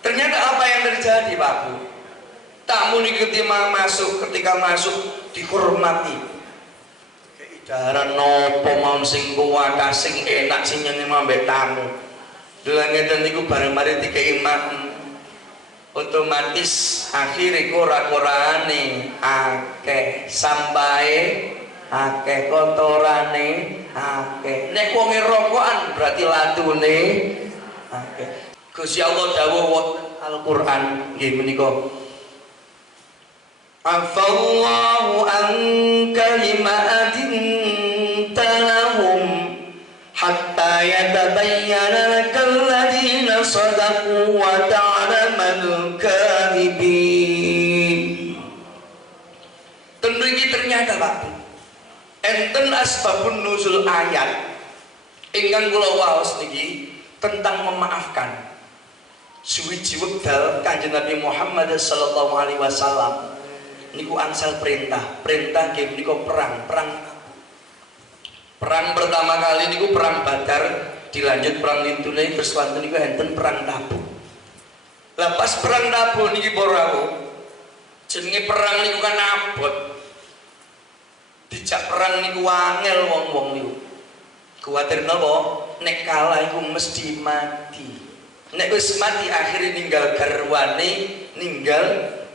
Ternyata apa yang terjadi Pak Bu? Tamu nih ketika masuk dihormati. Keidaran nopo mau sing kuwata sing enak sing nyeneng ambek tamu. Delang ngeten niku bareng mari dikai makmu. Otomatis akhirnya kora-korane akeh sambahe akeh kotorane akeh. Nek wonge rokokan berarti latune akeh. Gusti Allah dawuh wonten Al-Qur'an nggih menika Afallahu anka lima adinta lahum hatta yatabayyana lakal ladina sadaqu wa ta'lamal kadhibin. Tentu iki ternyata Pak enten asbabun nuzul ayat ingkang kula waos niki tentang memaafkan. Suwiji wekdal Kanjeng Nabi Muhammad sallallahu alaihi wasallam niku angsal perintah nggih menika perang pertama kali niku perang Badar, dilanjut perang Lintune, terus wonten niku enten perang Tabuk. Lah pas perang Tabuk niki para jenenge perang niku kan abot. Dijak perang niku wangel wong-wong niku. Kuwatir napa? Nek kalah iku mesti mati. Nek wis mati akhirnya ninggal garwane, ninggal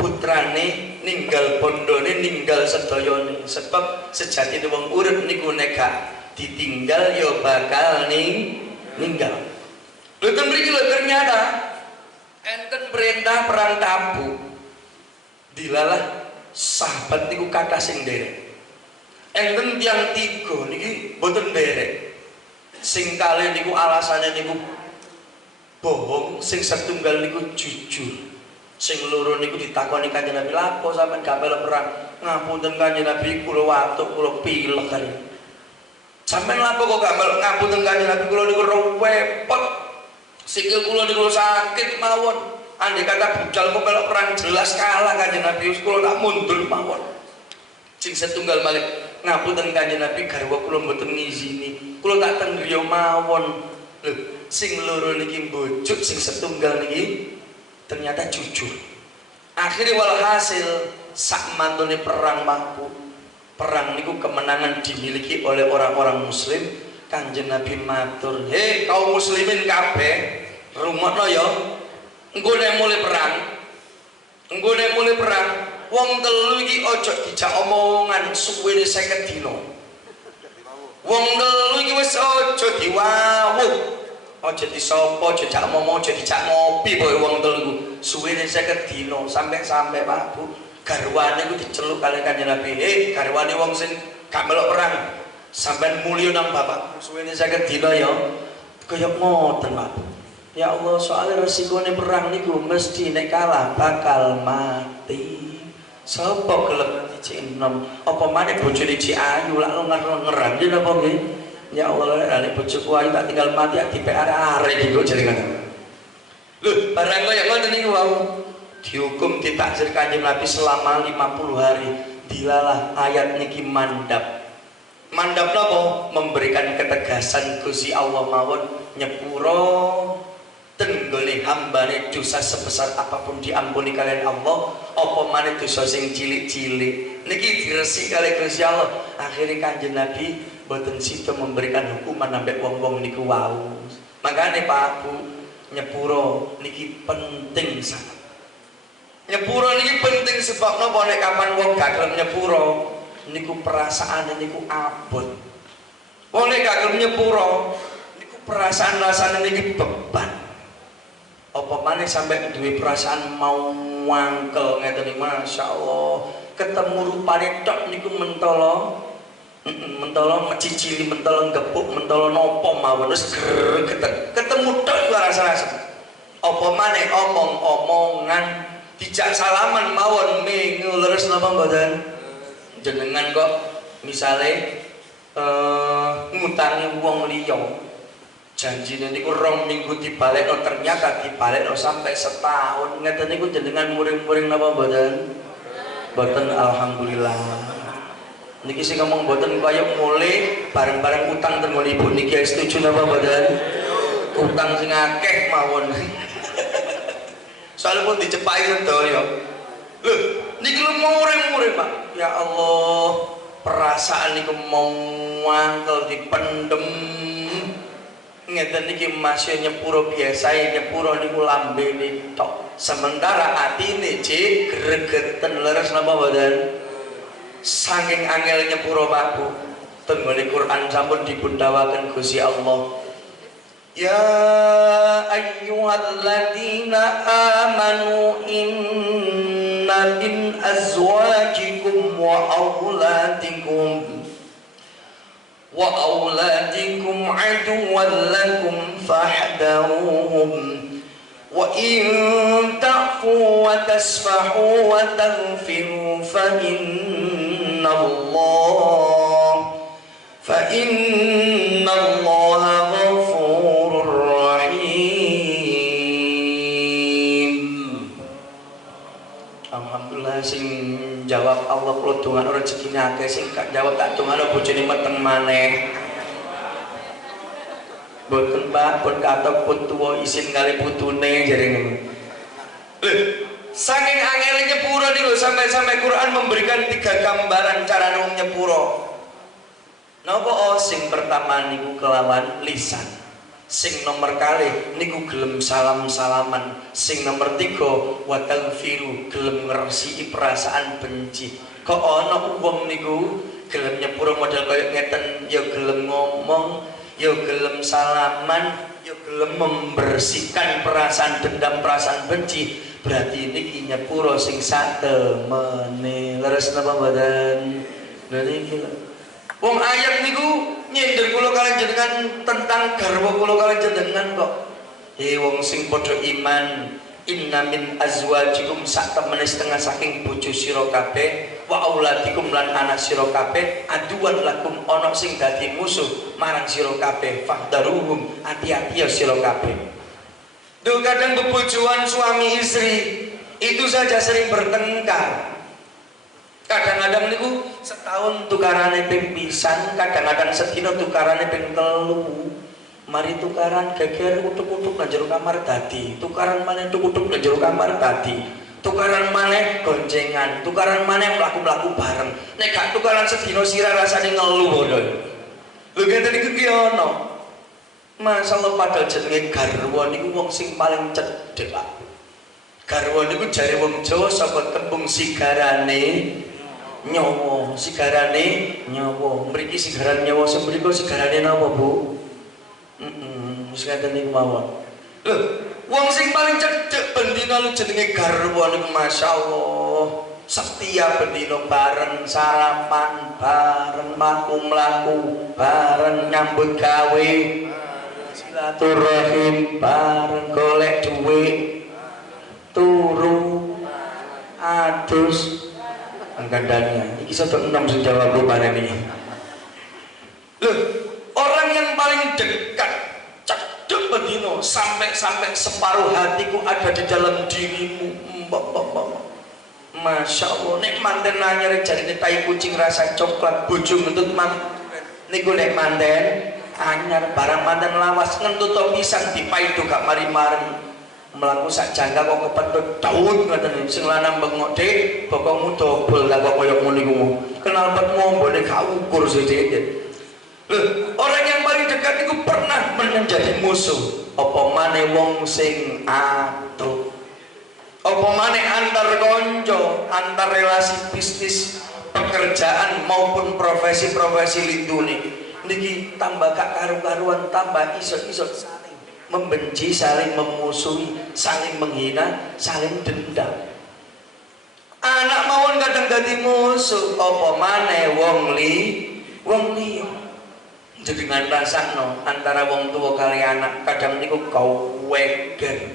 putrane, ninggal bondone, ninggal sedayane. Sebab sejatine wong urip niku nek gak ditinggal ya bakal ninggal. Lha mriki lho ternyata enten perintah perang Tabuk. Dilalah sahabat niku kathah sing nderek. Enten tiyang 3 niki mboten nderek. Sing kalih niku alasane niku bohong, sing setunggal niku jujur. Sing loro niku ditakoni Kanjeng Nabi, "Lapo sampean gak melok perang?" "Ngapunten Kanjeng Nabi, kula watuk, kula pilek kali." "Sampean lapo kok gak melok?" "Ngapunten Kanjeng Nabi, kula niku repot. Sikil kula niku sakit mawon. Andai kata bucal kok melok perang jelas kalah Kanjeng Nabi, kula tak mundur mawon." Sing setunggal malih, "Ngapunten Kanjeng Nabi, garwa kula mboten ngizini. Kula tak teng griya mawon." Lho, sing loro niki mbojuk, sing setunggal niki ternyata jujur. Akhirnya walhasil sak mantune perang mampu. Perang niku kemenangan dimiliki oleh orang-orang muslim. Kanjeng Nabi matur, "Hei kaum muslimin kabeh, rungokno ya. Engko nek mulai perang, wong telu iki aja dijak omongan suwene 50 dina. Wong telu iki wis aja diwawuh. Aja disapa, aja dijak momo, aja dijak ngopi pokoke wong telu suwene 50 dina sampai Pak Bu. Garwane ku diceluk kali Kanjeng Nabi. "Hei, garwane wong sing gak melok perang, sampean mulya nang bapak suwene 50 dina ya." Kaya ngoten Pak Bu. Ya Allah, soalnya resikone perang niku mesti nek kalah bakal mati. Sapa gelem dicik enom? Apa maneh bojone Cik Ayu lak ngerang iki napa nggih? Ya Allah, nek bojoku ayu tak tinggal mati di arek iki kok jenengan. Lho, barang kaya ngoten niku wau dihukum ditakzir Kanjeng Nabi selama 50 hari. Dilalah ayat niki mandap. Mandap napa? Memberikan ketegasan Gusti Allah mawon nyepuro tenggone hambane dosa sebesar apapun diampuni kalian Allah. Apa maneh dosa sing cilik-cilik niki diresik kali Gusti Allah. Akhirnya Kanjeng Nabi boten sida memberikan hukuman sampai wong-wong niku wau. Makane Pak Bu, nyepuro niki penting sangat. Nyepuro niki penting sebab napa nek kapan wong gak gelem nyepuro niku perasaane niku abot. Wong nek gak gelem nyepuro niku perasaan rasane niki beban. Apa maneh sampai duwe perasaan mau wangkel ngeten iki, masyaallah. Ketemu rupane tok niku mentolo ngecicili, mentolo gepuk, mentolo nopo mawon wis gregetan. Ketemu tok iku rasa-rasa. Apa maneh omong-omongan dijak salaman mawon minggu leres napa mboten? Jenengan kok misale ngutangi wong liya. Janjine niku 2 minggu dibalekno, ternyata dibalekno sampai setahun. Ngeten niku jenengan muring-muring napa mboten? Mboten, alhamdulillah. Niki sing ngomong mboten kaya mulai bareng-bareng utang teng ibu niki setuju napa mboten? Utang sing akeh mawon. Soalnya pun dicepai sedaya. Lho, niki lho muring-muring Pak. Ya Allah, perasaan niku mau mangkel dipendem. Ngeten niki masih nyepuro biasa, nyepuro niku lambene tok. Sementara atine cek gregeten leres napa mboten? Saking angel nyepuro Pak Bu. Tenggone Quran sampun dipundhawaken Gusti Allah. Ya ayyuhalladzina amanu inna min azwajikum wa auladikum aduwwan lakum fahdharuhum wa in ta'fu wa tasfahu wa taghfiru fa innallaha ghafurur rahim. Alhamdulillah sing jawab Allah kula dongano rezekine akeh, sing gak jawab tak dongano bojone meteng maneh. Boten Pak, pun katok pun tuwa isin kali putune jarene. Lho, saking angel nyepuro nyepuro niku sampai Quran memberikan 3 gambaran cara wong nyepuro. Napa sing pertama niku kelawan lisan. Sing nomor kali niku gelem salam-salaman. Sing nomor 3 wa taghfiru gelem ngresiki perasaan benci. Kok ana wong niku gelem nyepuro model kaya ngeten ya gelem ngomong, ya gelem salaman, ya gelem membersihkan perasaan dendam, perasaan benci. Berarti niki nyepuro sing satemene. Leres napa mboten? Lha niki wong ayat niku nyindir kula kalian jenengan tentang garwa kula kalian jenengan kok. Wong sing padha iman, inna min azwajikum satemene setengah saking bojo sira kabeh, wa auladikum lan anak sira kabeh, aduan lakum ana sing dadi musuh marang sira kabeh, fahdaruhum hati-hati ya sira kabeh. Duh, kadang bebojoan suami istri itu saja sering bertengkar. Kadang-kadang niku setahun tukarane ping pisan, kadang-kadang sedina tukarane ping 3. Mari tukaran geger utuk-utuk nang jero kamar dadi, tukaran maneh utuk-utuk nang jero kamar dadi, tukaran maneh goncengan, tukaran maneh mlaku-mlaku bareng. Nek gak tukaran sedina sira rasane ngelu lho. Lho ngeten iki ki ana. Masalah padahal jenenge garwa niku wong sing paling cedhek. Garwa niku jare wong Jawa saka tembung sigarane nyawa, sigarane nyawa. Mriki sigaran nyawa semriku sigarane napa, Bu? Wis ngaten niku mawon. Lho, wong sing paling cedhek bendina lu jenenge garwa niku masyaallah. Setia bendina bareng sarapan, bareng mlaku-mlaku, bareng nyambut gawe. Silaturahim bareng golek duit turu adus angkandanya iki soto 6 sing jawab rupane iki. Loh, orang yang paling dekat cedek bedino sampai separuh hatiku ada di dalam dirimu. Masya Allah, nek manten anyar jarine tai kucing rasa coklat bojo ngentut niku nek manten anyar barang manten lawas ngentut pisan dipaido gak mari-mari mlaku sak jangka kok kepethuk daun ngoten sing lanang bengok Dik bokongmu dobel lah kok koyo ngono iku kenal petmu mbone gak ukur sithik. Lho, orang yang paling dekat itu pernah menjadi musuh apa maneh wong sing atur, apa maneh antar konco, antar relasi bisnis, pekerjaan maupun profesi-profesi lindune. Niki tambah gak karu-karuan, tambah iso-iso saling membenci, saling memusuhi, saling menghina, saling dendam. Anak mawon kadang dadi musuh, apa maneh wong liya. Jadi dengan rasakno antara wong tua kali anak kadang niku kau weger.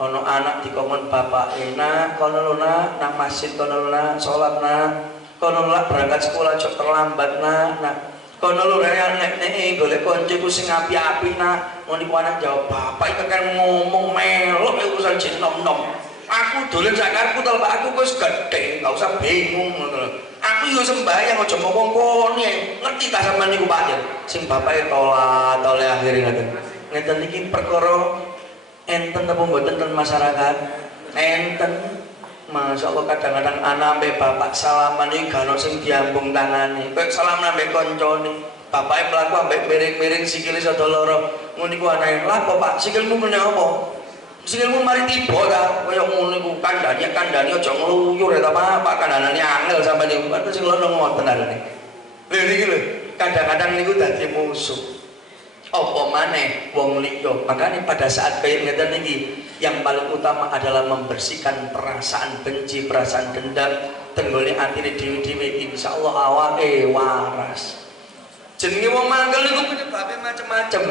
Ono anak dikongkon bapak enak, kono lho nak, nang masjid kono lho nak, salat nak, kono lho berangkat sekolah cok terlambat nak. Kono lho nek golek koncoku sing api-api nak. Ngono iku anak jawab, "Bapak iki kan ngomong melok urusan jin nom-nom. Aku dolen sak karepku to, Pak. Aku wis gedhe, enggak usah bingung ngono lho. Aku yo sembahyang aja ngomong-ngomong. Ngerti ta sampean niku Pak? Sing bapake tolak akhire ngoten. Ngeten iki perkara enten apa mboten ten masyarakat? Enten. Masya Allah kadang-kadang anak ambek bapak salaman iki gak ono sing diambung tangane. Kok salaman ambek koncone. Bapake mlaku ambek miring-miring sikile sada loro. Ngono iku anake, "Lah apa Pak, sikilmu meneh apa? Sikilmu mari tiba ta? Kaya ngono iku kandhane aja ngluyur ta Pak, kandhane angel sampeyan niku. Kok sing lono ngoten arene." Lha niki lho, kadang-kadang niku dadi musuh. Apa maneh wong liya. Makanya pada saat kaya ngeten niki yang paling utama adalah membersihkan perasaan benci, perasaan dendam tenggone atine dhewe-dhewe insyaallah awake waras. Jenenge wong mangkel niku penyebabe macem-macem.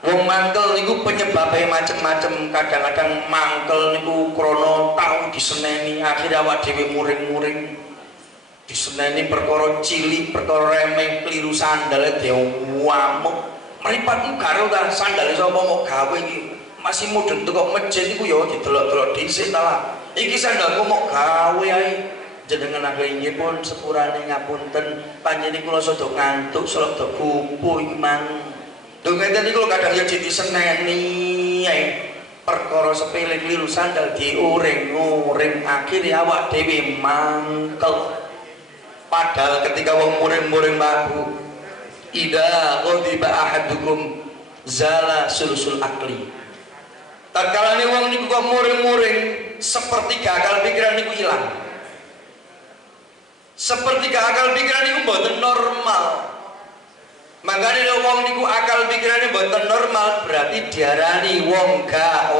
Wong mangkel niku penyebabe macem-macem. Kadang-kadang mangkel niku krana tau diseneni akhire awak dhewe muring-muring. Diseneni perkara cilik, perkara remeh, kliru sandale diamuk. Mripatmu karo ta sandale sapa mau gawe iki masih mudhun teko masjid iku ya didelok-delok dhisik ta lah. Iki sandalku mau gawe ae. Jenengan akhire nggih pun sepurane ngapunten panjenengan kula sedok ngantuk selok dok kupu iki mang. Lho ngeten niku kadang ya diseneni ae. perkara sepele kliru sandal diuring-uring akhirnya awak dhewe mangkel. Padahal ketika wong muring-muring mabuk, ida ghadiba ahadukum zala sulusul akli. Tatkala wong niku kok muring-muring, sepertiga akal pikiran niku ilang. Sepertiga akal pikiran niku mboten normal. Makanya wong niku akal pikirannya mboten normal, berarti diarani wong gak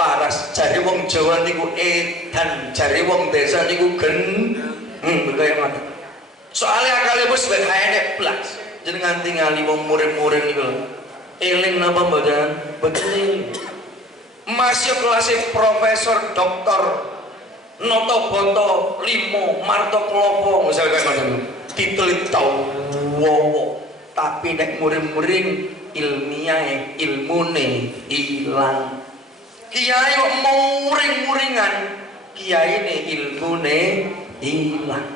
waras. Jare wong Jawa niku edan, jare wong desa niku kaya ngoten. Soale akale wis enek blas. Jenengan tingali wong muring-muring niku. Eling napa mboten? Betul. Masih kelas profesor, doktor, noto-boto, limo, marto klopo, misalnya kayak ngoten. Ditulis tau wow, tapi nek muring-muring ilmiah ilmune ilang. Kiai kok muring-muringan, kiai ne ilmune ilang.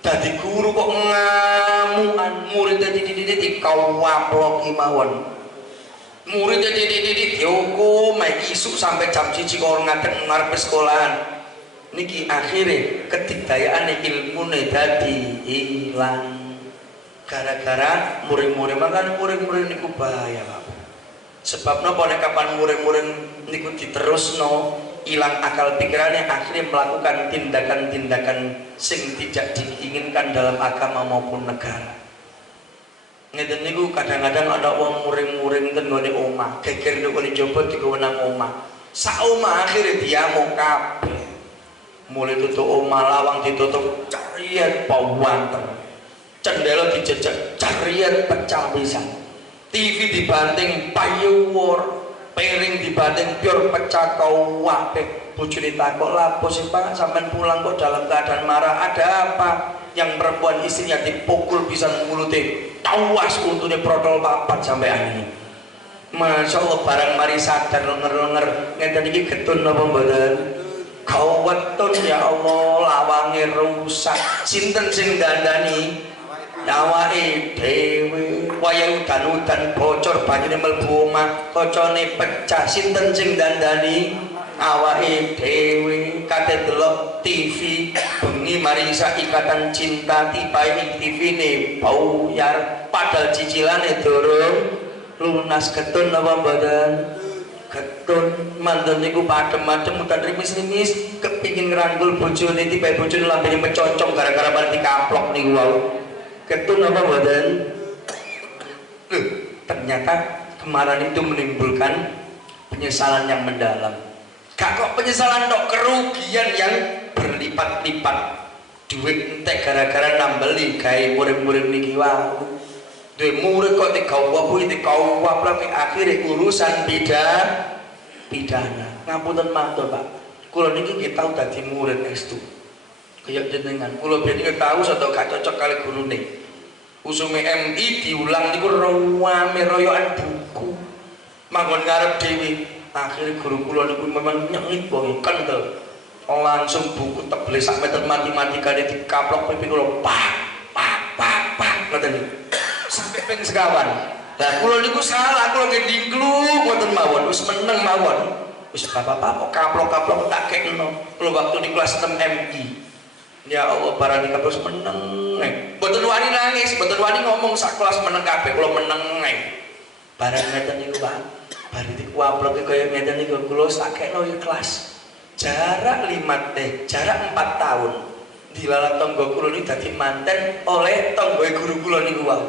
Dadi guru kok ngamuan, murid titik-titik kawaploki mawon. Murid titik-titik dihukum isuk sampai jam 1 kok ngadeg ngarep sekolahan. Niki akhirnya ketigdayaan ilmune dadi ilang. Gara-gara muring-muring, makan muring-muring niku bahaya, Pak. Sebab napa nek kapan muring-muring niku diterusno ilang akal pikirannya, akhirnya melakukan tindakan-tindakan sing tidak diinginkan dalam agama maupun negara. Ngeten niku kadang-kadang ada wong muring-muring ten nggone omah, geger niku njaba digawe nang omah. Sak omah akhirnya diamuk kabeh. Mulai tutup omah lawang ditutup cariat pawanten. Cendela dijejak cariat pecah pisan. TV dibanting payuwur, piring dibanting piur pecah kabeh. Bojone takok lapo sih Pak sampean pulang kok dalam keadaan marah, ada apa? Yang perempuan istrinya dipukul pisan mulute tawas untune protol papat sampai ini. Masya Allah barang mari sadar lenger-lenger ngeten iki getun napa mboten? Kawetun ya Allah lawange rusak. Sinten sing dandani? Awake dhewe. Waya udan-udan bocor banyune mlebu omah, kacane pecah. Sinten sing dandani? Awake dhewe. Kate delok TV bengi marisa ikatan cinta tibae TV-ne bauyar padahal cicilane durung lunas. Getun napa mboten? Getun. Manten niku padhem-adhem udan rimis-rimis kepingin ngrangkul bojone tiba bojone lambene meconcong gara-gara bar dikaplok niku wau. Getun apa mboten? Ternyata kemarahan itu menimbulkan penyesalan yang mendalam. Gak kok penyesalan tok, kerugian yang berlipat-lipat. Duit entek gara-gara nambeli gawe murid-murid niki wau. Duwe murid kok dikawap akhirnya urusan pidana. Ngapunten matur Pak. Kula niki nggih tau dadi murid estu. Kaya jenengan, kula biyen niki tau atau gak cocok kali gurune. Usume MI diulang niku rame royokan buku. Manggon ngarep dhewe. Akhirnya guru kula niku memang nyengit wong kendel. Langsung buku tebel sak meter matematikane dikaplok pipi kula pak ngoten niku. Sampai ping sekawan. Lah kula niku salah, kula nggih dingkluk ngoten mawon, wis meneng mawon. Wis bapak-bapak kok kaplok-kaplok tak kekno. Kula waktu di kelas 6 MI. Ya Allah barang iki terus meneng. Mboten wani nangis, mboten wani ngomong sak kelas meneng kabeh, kula meneng. Barang ngeten niku Pak. Bar dikuaplok kaya ngeten niku kula tak kekno kelas. Jarak 4 tahun. Dilalah tangga kula niku dadi manten oleh tanggoe guru kula niku wae.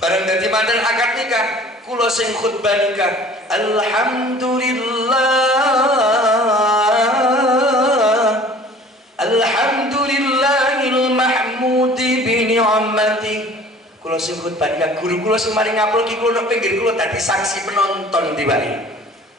Bareng dadi manten akad nikah, kula sing khutbah nikah. Alhamdulillahil mahmudi bi ni'mati. Kula sing khutbah nikah, guru kula sing mari ngaplok iki kula pinggir kula dadi saksi penonton tibae.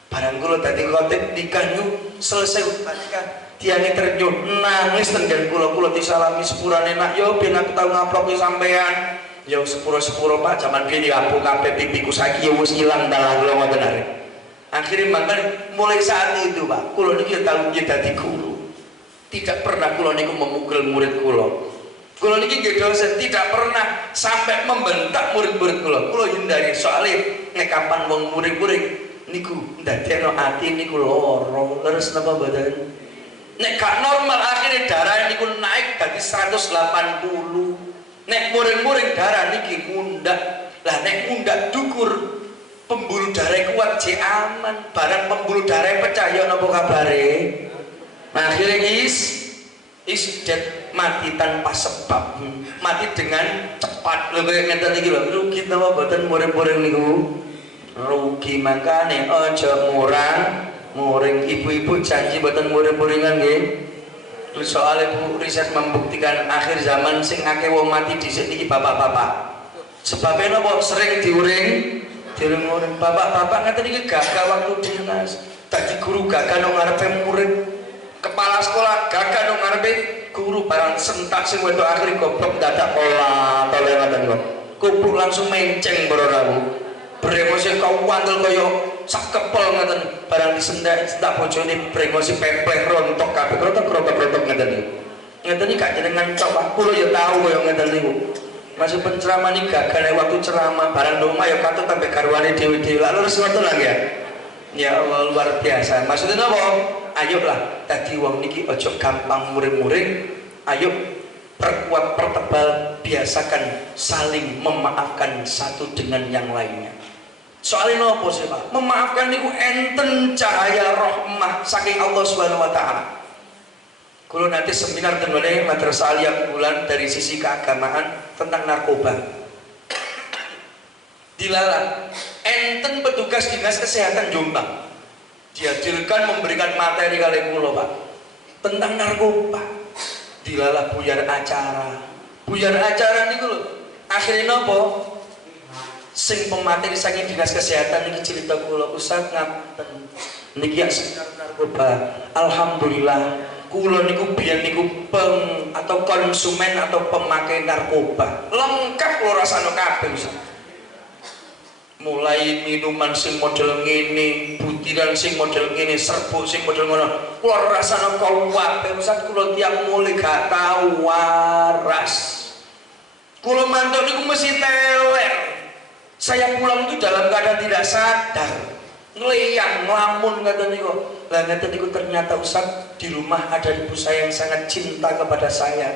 Barang kula dadi khotib nikah niku selesai khutbah nikah, tiange terjun nangis tenggen kula disalami sepurane nak yo ben aku tau ngaploki sampean. Ya sepuro-sepuro Pak, zaman biyen diapuk kabeh pipiku saiki ya wis ilang dalah kula ngoten arek. Akhire mangken mulai saat itu Pak, kula niki tau dadi guru. Tidak pernah kula niku memukul murid kula. Kula niki nggih dosen tidak pernah sampai membentak murid-murid kula. Kula hindari soalnya nek kapan wong murid-murid niku ndadekno ati niku loro, leres napa mboten? Nek gak normal akhirnya darah niku naik dadi 180. Nek muring-muring darah niki mundak. Lah nek mundak dukur pembuluh darah kuat je aman. Barang pembuluh darah pecah ya napa kabare? Akhirnya is dead, mati tanpa sebab, mati dengan cepat. Lho kaya ngeten iki lho, rugi napa mboten muring-muring niku? Rugi. Makane aja muring. Ibu-ibu janji mboten muring-muringan nggih. Soalnya Bu riset membuktikan akhir zaman sing akeh wong mati dhisik iki bapak-bapak. Sebabnya napa sering diuring bapak-bapak ngeten iki gagah waktu dinas. Dadi guru gagah nang ngarepe murid. Kepala sekolah gagah nang ngarepe guru, barang sentak sing wedok akhir goblok dadak pola toleran kok. Kupluk langsung menceng para rawuh. Bremosi kau wandel kaya sak kepel ngeten, barang disendak bojone bremosi pepleh rontok kabeh krotok ngeten niku. Ngeten iki gak jenengan cok, kula ya tahu kaya ngeten niku. Masuk penceramah ini gagal waktu ceramah barang doma ya katut sampai garwane dewi-dewi lalu harus ngoten lagi ya. Ya Allah luar biasa. Maksudnya apa? Ayolah tadi wong niki ojo gampang muring-muring. Ayo perkuat pertebal, biasakan saling memaafkan satu dengan yang lainnya. Soalnya nopo sih Pak? Memaafkan niku enten cahaya rahmah saking Allah Subhanahu wa taala. Kalau nanti seminar tenggone Madrasah Aliyah bulan dari sisi keagamaan tentang narkoba. Dilarang. Enten petugas dinas kesehatan Jombang dihadirkan memberikan materi kali kula Pak tentang narkoba. Dilalah buyar acara niku lho. Akhirnya nopo? Sing pemateri saking dinas kesehatan ini cerita kula Ustaz ngaten niki ya seminar narkoba. Alhamdulillah kula niku biyen niku atau konsumen atau pemakai narkoba. Lengkap kula rasane kabeh Ustaz. Mulai minuman sing model ngene, butiran sing model ngene, serbuk sing model ngono. Kula rasane kabeh Ustaz, kula tiyang mulai gak tau waras. Kula mantuk niku mesti teler. Saya pulang itu dalam keadaan tidak sadar, ngeleyang, ngelamun kata niku. Lah ngeten niku ternyata Ustaz di rumah ada ibu saya yang sangat cinta kepada saya.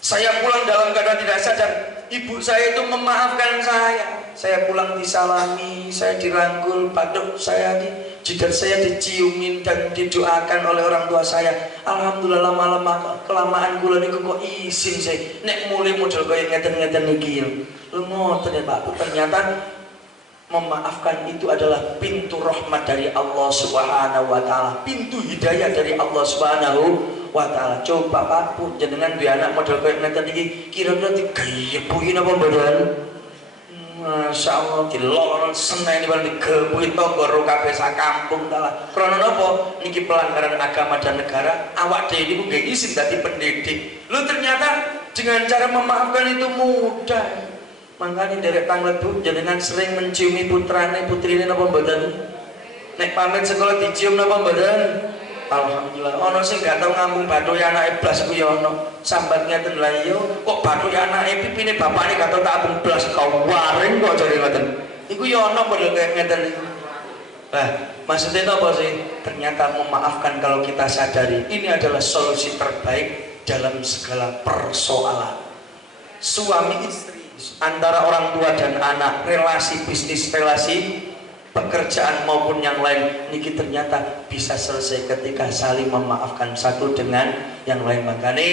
Saya pulang dalam keadaan tidak sadar, ibu saya itu memaafkan saya. Saya pulang disalami, saya dirangkul, paduk saya jidat saya diciumin dan didoakan oleh orang tua saya. Alhamdulillah lama-lama kelamaan kula niku kok isin saya. Nek mulai model kaya ngeten-ngeten niki. Lu ngoten ya Pak, ternyata memaafkan itu adalah pintu rahmat dari Allah Subhanahu wa taala, pintu hidayah dari Allah Subhanahu wa taala. Coba Pak pun jenengan duwe anak model kaya ngeten iki, kira-kira digeyepuhi napa mboten? Masya Allah dilor seneni bareng digepuhi tangga karo kabeh sak kampung talah. Krana napa? Niki pelanggaran agama dan negara. Awak dhewe niku nggih izin dadi pendidik. Lu ternyata dengan cara memaafkan itu mudah. Makanya dari tanggal Bu jenengan sering menciumi putrane putrine napa mboten? Nek pamit sekolah dicium napa mboten? Alhamdulillah. Ono sing gak tau ngambung bathuke anake blas ku ya ono. Sambat ngeten lha iya kok bathuke anake pipine bapakne gak tau tak ambung blas kau waring kok jare ngoten. Iku ya ono model kaya ngeten niku. Nah, maksudnya apa sih? Ternyata memaafkan kalau kita sadari ini adalah solusi terbaik dalam segala persoalan. Suami istri, antara orang tua dan anak, relasi bisnis, relasi pekerjaan maupun yang lain niki ternyata bisa selesai ketika saling memaafkan satu dengan yang lain. Makanya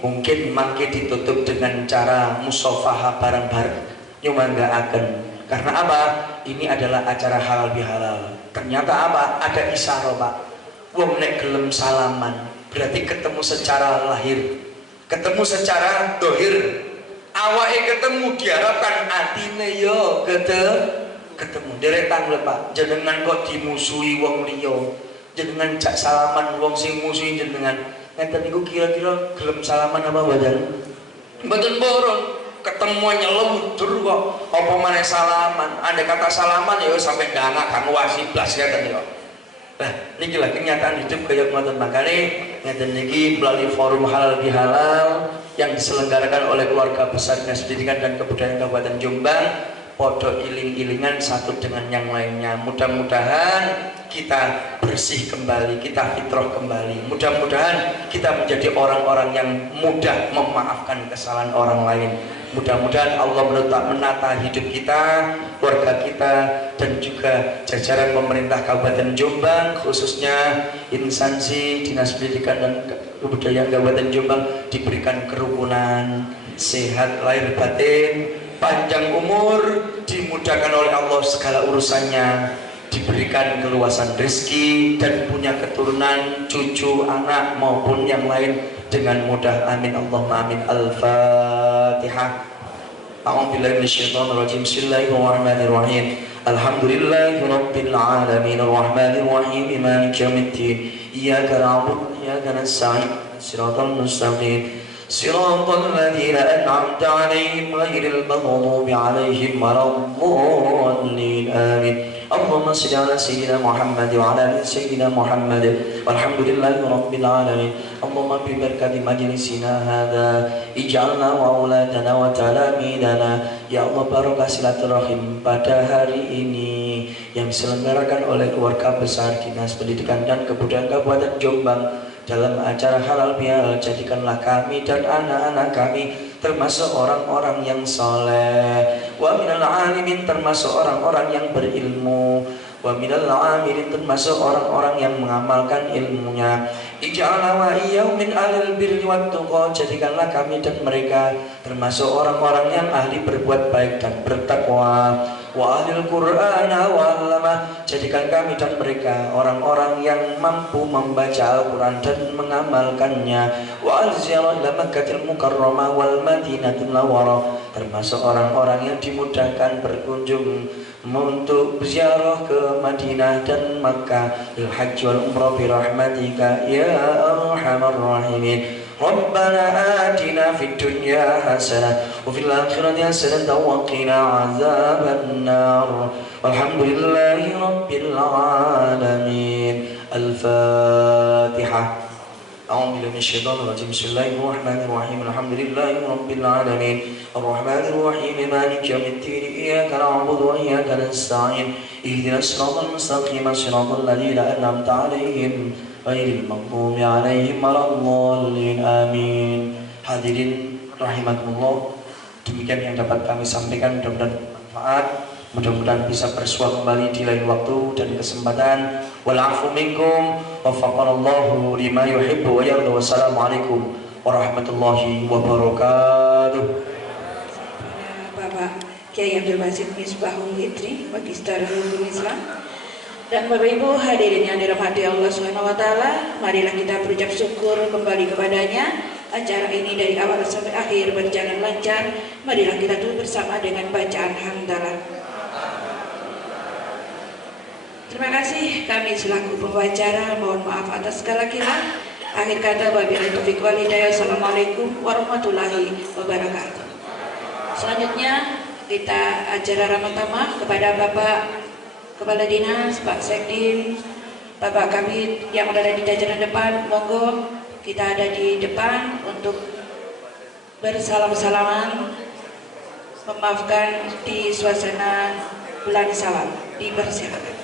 mungkin mangke ditutup dengan cara musafaha bareng-bareng nyumanggaken. Karena apa? Ini adalah acara halal bihalal. Ternyata apa? Ada isyarah Pak. Wong nek gelem salaman berarti ketemu secara lahir, ketemu secara dohir. Awake ketemu diharapkan atine yo ketemu deretan lho Pak. Jenengan kok dimusuhi wong liya, jenengan jak salaman wong sing musuhi jenengan. Ngeten niku kira-kira gelem salaman apa mboten? Mboten boron. Ketemu nyeludur kok apa maneh salaman. Andai kata salaman ya sampai dangak kang wasi blas ngeten yo. Nah, niki lah kenyataan hidup kaya ngoten. Makane ngeten niki melalui forum halal bihalal yang diselenggarakan oleh keluarga besar Dinas Pendidikan dan Kebudayaan Kabupaten Jombang podo iling-ilingan satu dengan yang lainnya. Mudah-mudahan kita bersih kembali, kita fitrah kembali. Mudah-mudahan kita menjadi orang-orang yang mudah memaafkan kesalahan orang lain. Mudah-mudahan Allah menata hidup kita, keluarga kita, dan juga jajaran pemerintah Kabupaten Jombang, khususnya instansi Dinas Pendidikan dan Kebudayaan Kabupaten Jombang, diberikan kerukunan, sehat lahir batin, panjang umur, dimudahkan oleh Allah segala urusannya, diberikan keluasan rezeki dan punya keturunan, cucu, anak maupun yang lain dengan mudah. Amin Allahumma amin. Al-Fatihah. A'udzubillahi minasyaitonir rajim. Bismillahirrahmanirrahim. Alhamdulillahi rabbil alamin arrahmanir rahim maliki yaumiddin. Iyyaka na'budu wa iyyaka nasta'in. Shiratal mustaqim. Shiratal ladzina an'amta 'alaihim ghairil maghdubi 'alaihim waladdallin. Amin. اللهم صل على سيدنا محمد وعلى ال سيدنا محمد والحمد لله رب العالمين. اللهم ببركة مجلسنا هذا اجعلنا وأولادنا وتلاميذنا ya Allah, barokah silaturahim pada hari ini yang diselenggarakan oleh keluarga besar Dinas Pendidikan dan Kebudayaan Kabupaten Jombang dalam acara halal bihalal. Jadikanlah kami dan anak-anak kami termasuk orang-orang yang soleh, wa minal alimin termasuk orang-orang yang berilmu, wa minal amilin termasuk orang-orang yang mengamalkan ilmunya. Ij'alna wa iyyahum min ahlil birri wat tuqa, jadikanlah kami dan mereka termasuk orang-orang yang ahli berbuat baik dan bertakwa. Wa ahlil qur'ana wa 'allama, jadikan kami dan mereka orang-orang yang mampu membaca Al-Qur'an dan mengamalkannya. Wa al-ziyarah ila Makkahil Mukarramah wal Madinatul Munawwarah, termasuk orang-orang yang dimudahkan berkunjung untuk ziarah ke Madinah dan Makkah lil haji wal umrah bi rahmatika ya arhamar rahimin. ربنا آتنا في الدنيا حسنة وفي الآخرة حسنة وقنا عذاب النار والحمد لله رب العالمين. الفاتحة. أعوذ بالله من الشيطان الرجيم. بسم الله الرحمن الرحيم. الحمد لله رب العالمين الرحمن الرحيم مالك يوم الدين إياك نعبد وإياك نستعين اهدنا الصراط المستقيم صراط الذين أنعمت عليهم ghairil maghdubi 'alaihim waladdallin. Amin. Hadirin rahimakumullah, demikian yang dapat kami sampaikan, mudah-mudahan bermanfaat, mudah-mudahan bisa bersua kembali di lain waktu dan kesempatan. Wal 'afu minkum waffaqanallahu lima yuhibbu wa yarda. Wassalamualaikum warahmatullahi wabarakatuh. Bapak Kiai Abdul Basit Misbahul Fitri, Magister Hukum Islam, dan Bapak Ibu hadirin yang dirahmati Allah SWT, marilah kita berucap syukur kembali kepadanya. Acara ini dari awal sampai akhir berjalan lancar. Marilah kita tutup bersama dengan bacaan hamdalah. Terima kasih, kami selaku pembicara mohon maaf atas segala khilaf. Akhir kata, wabillahi taufiq wal hidayah. Assalamualaikum warahmatullahi wabarakatuh. Selanjutnya kita acara ramah tamah kepada Bapak Kepala Dinas, Pak Sekdim, Bapak Kabid yang ada di jajaran depan, monggo kita ada di depan untuk bersalam-salaman, memaafkan di suasana bulan Syawal. Dipersilakan.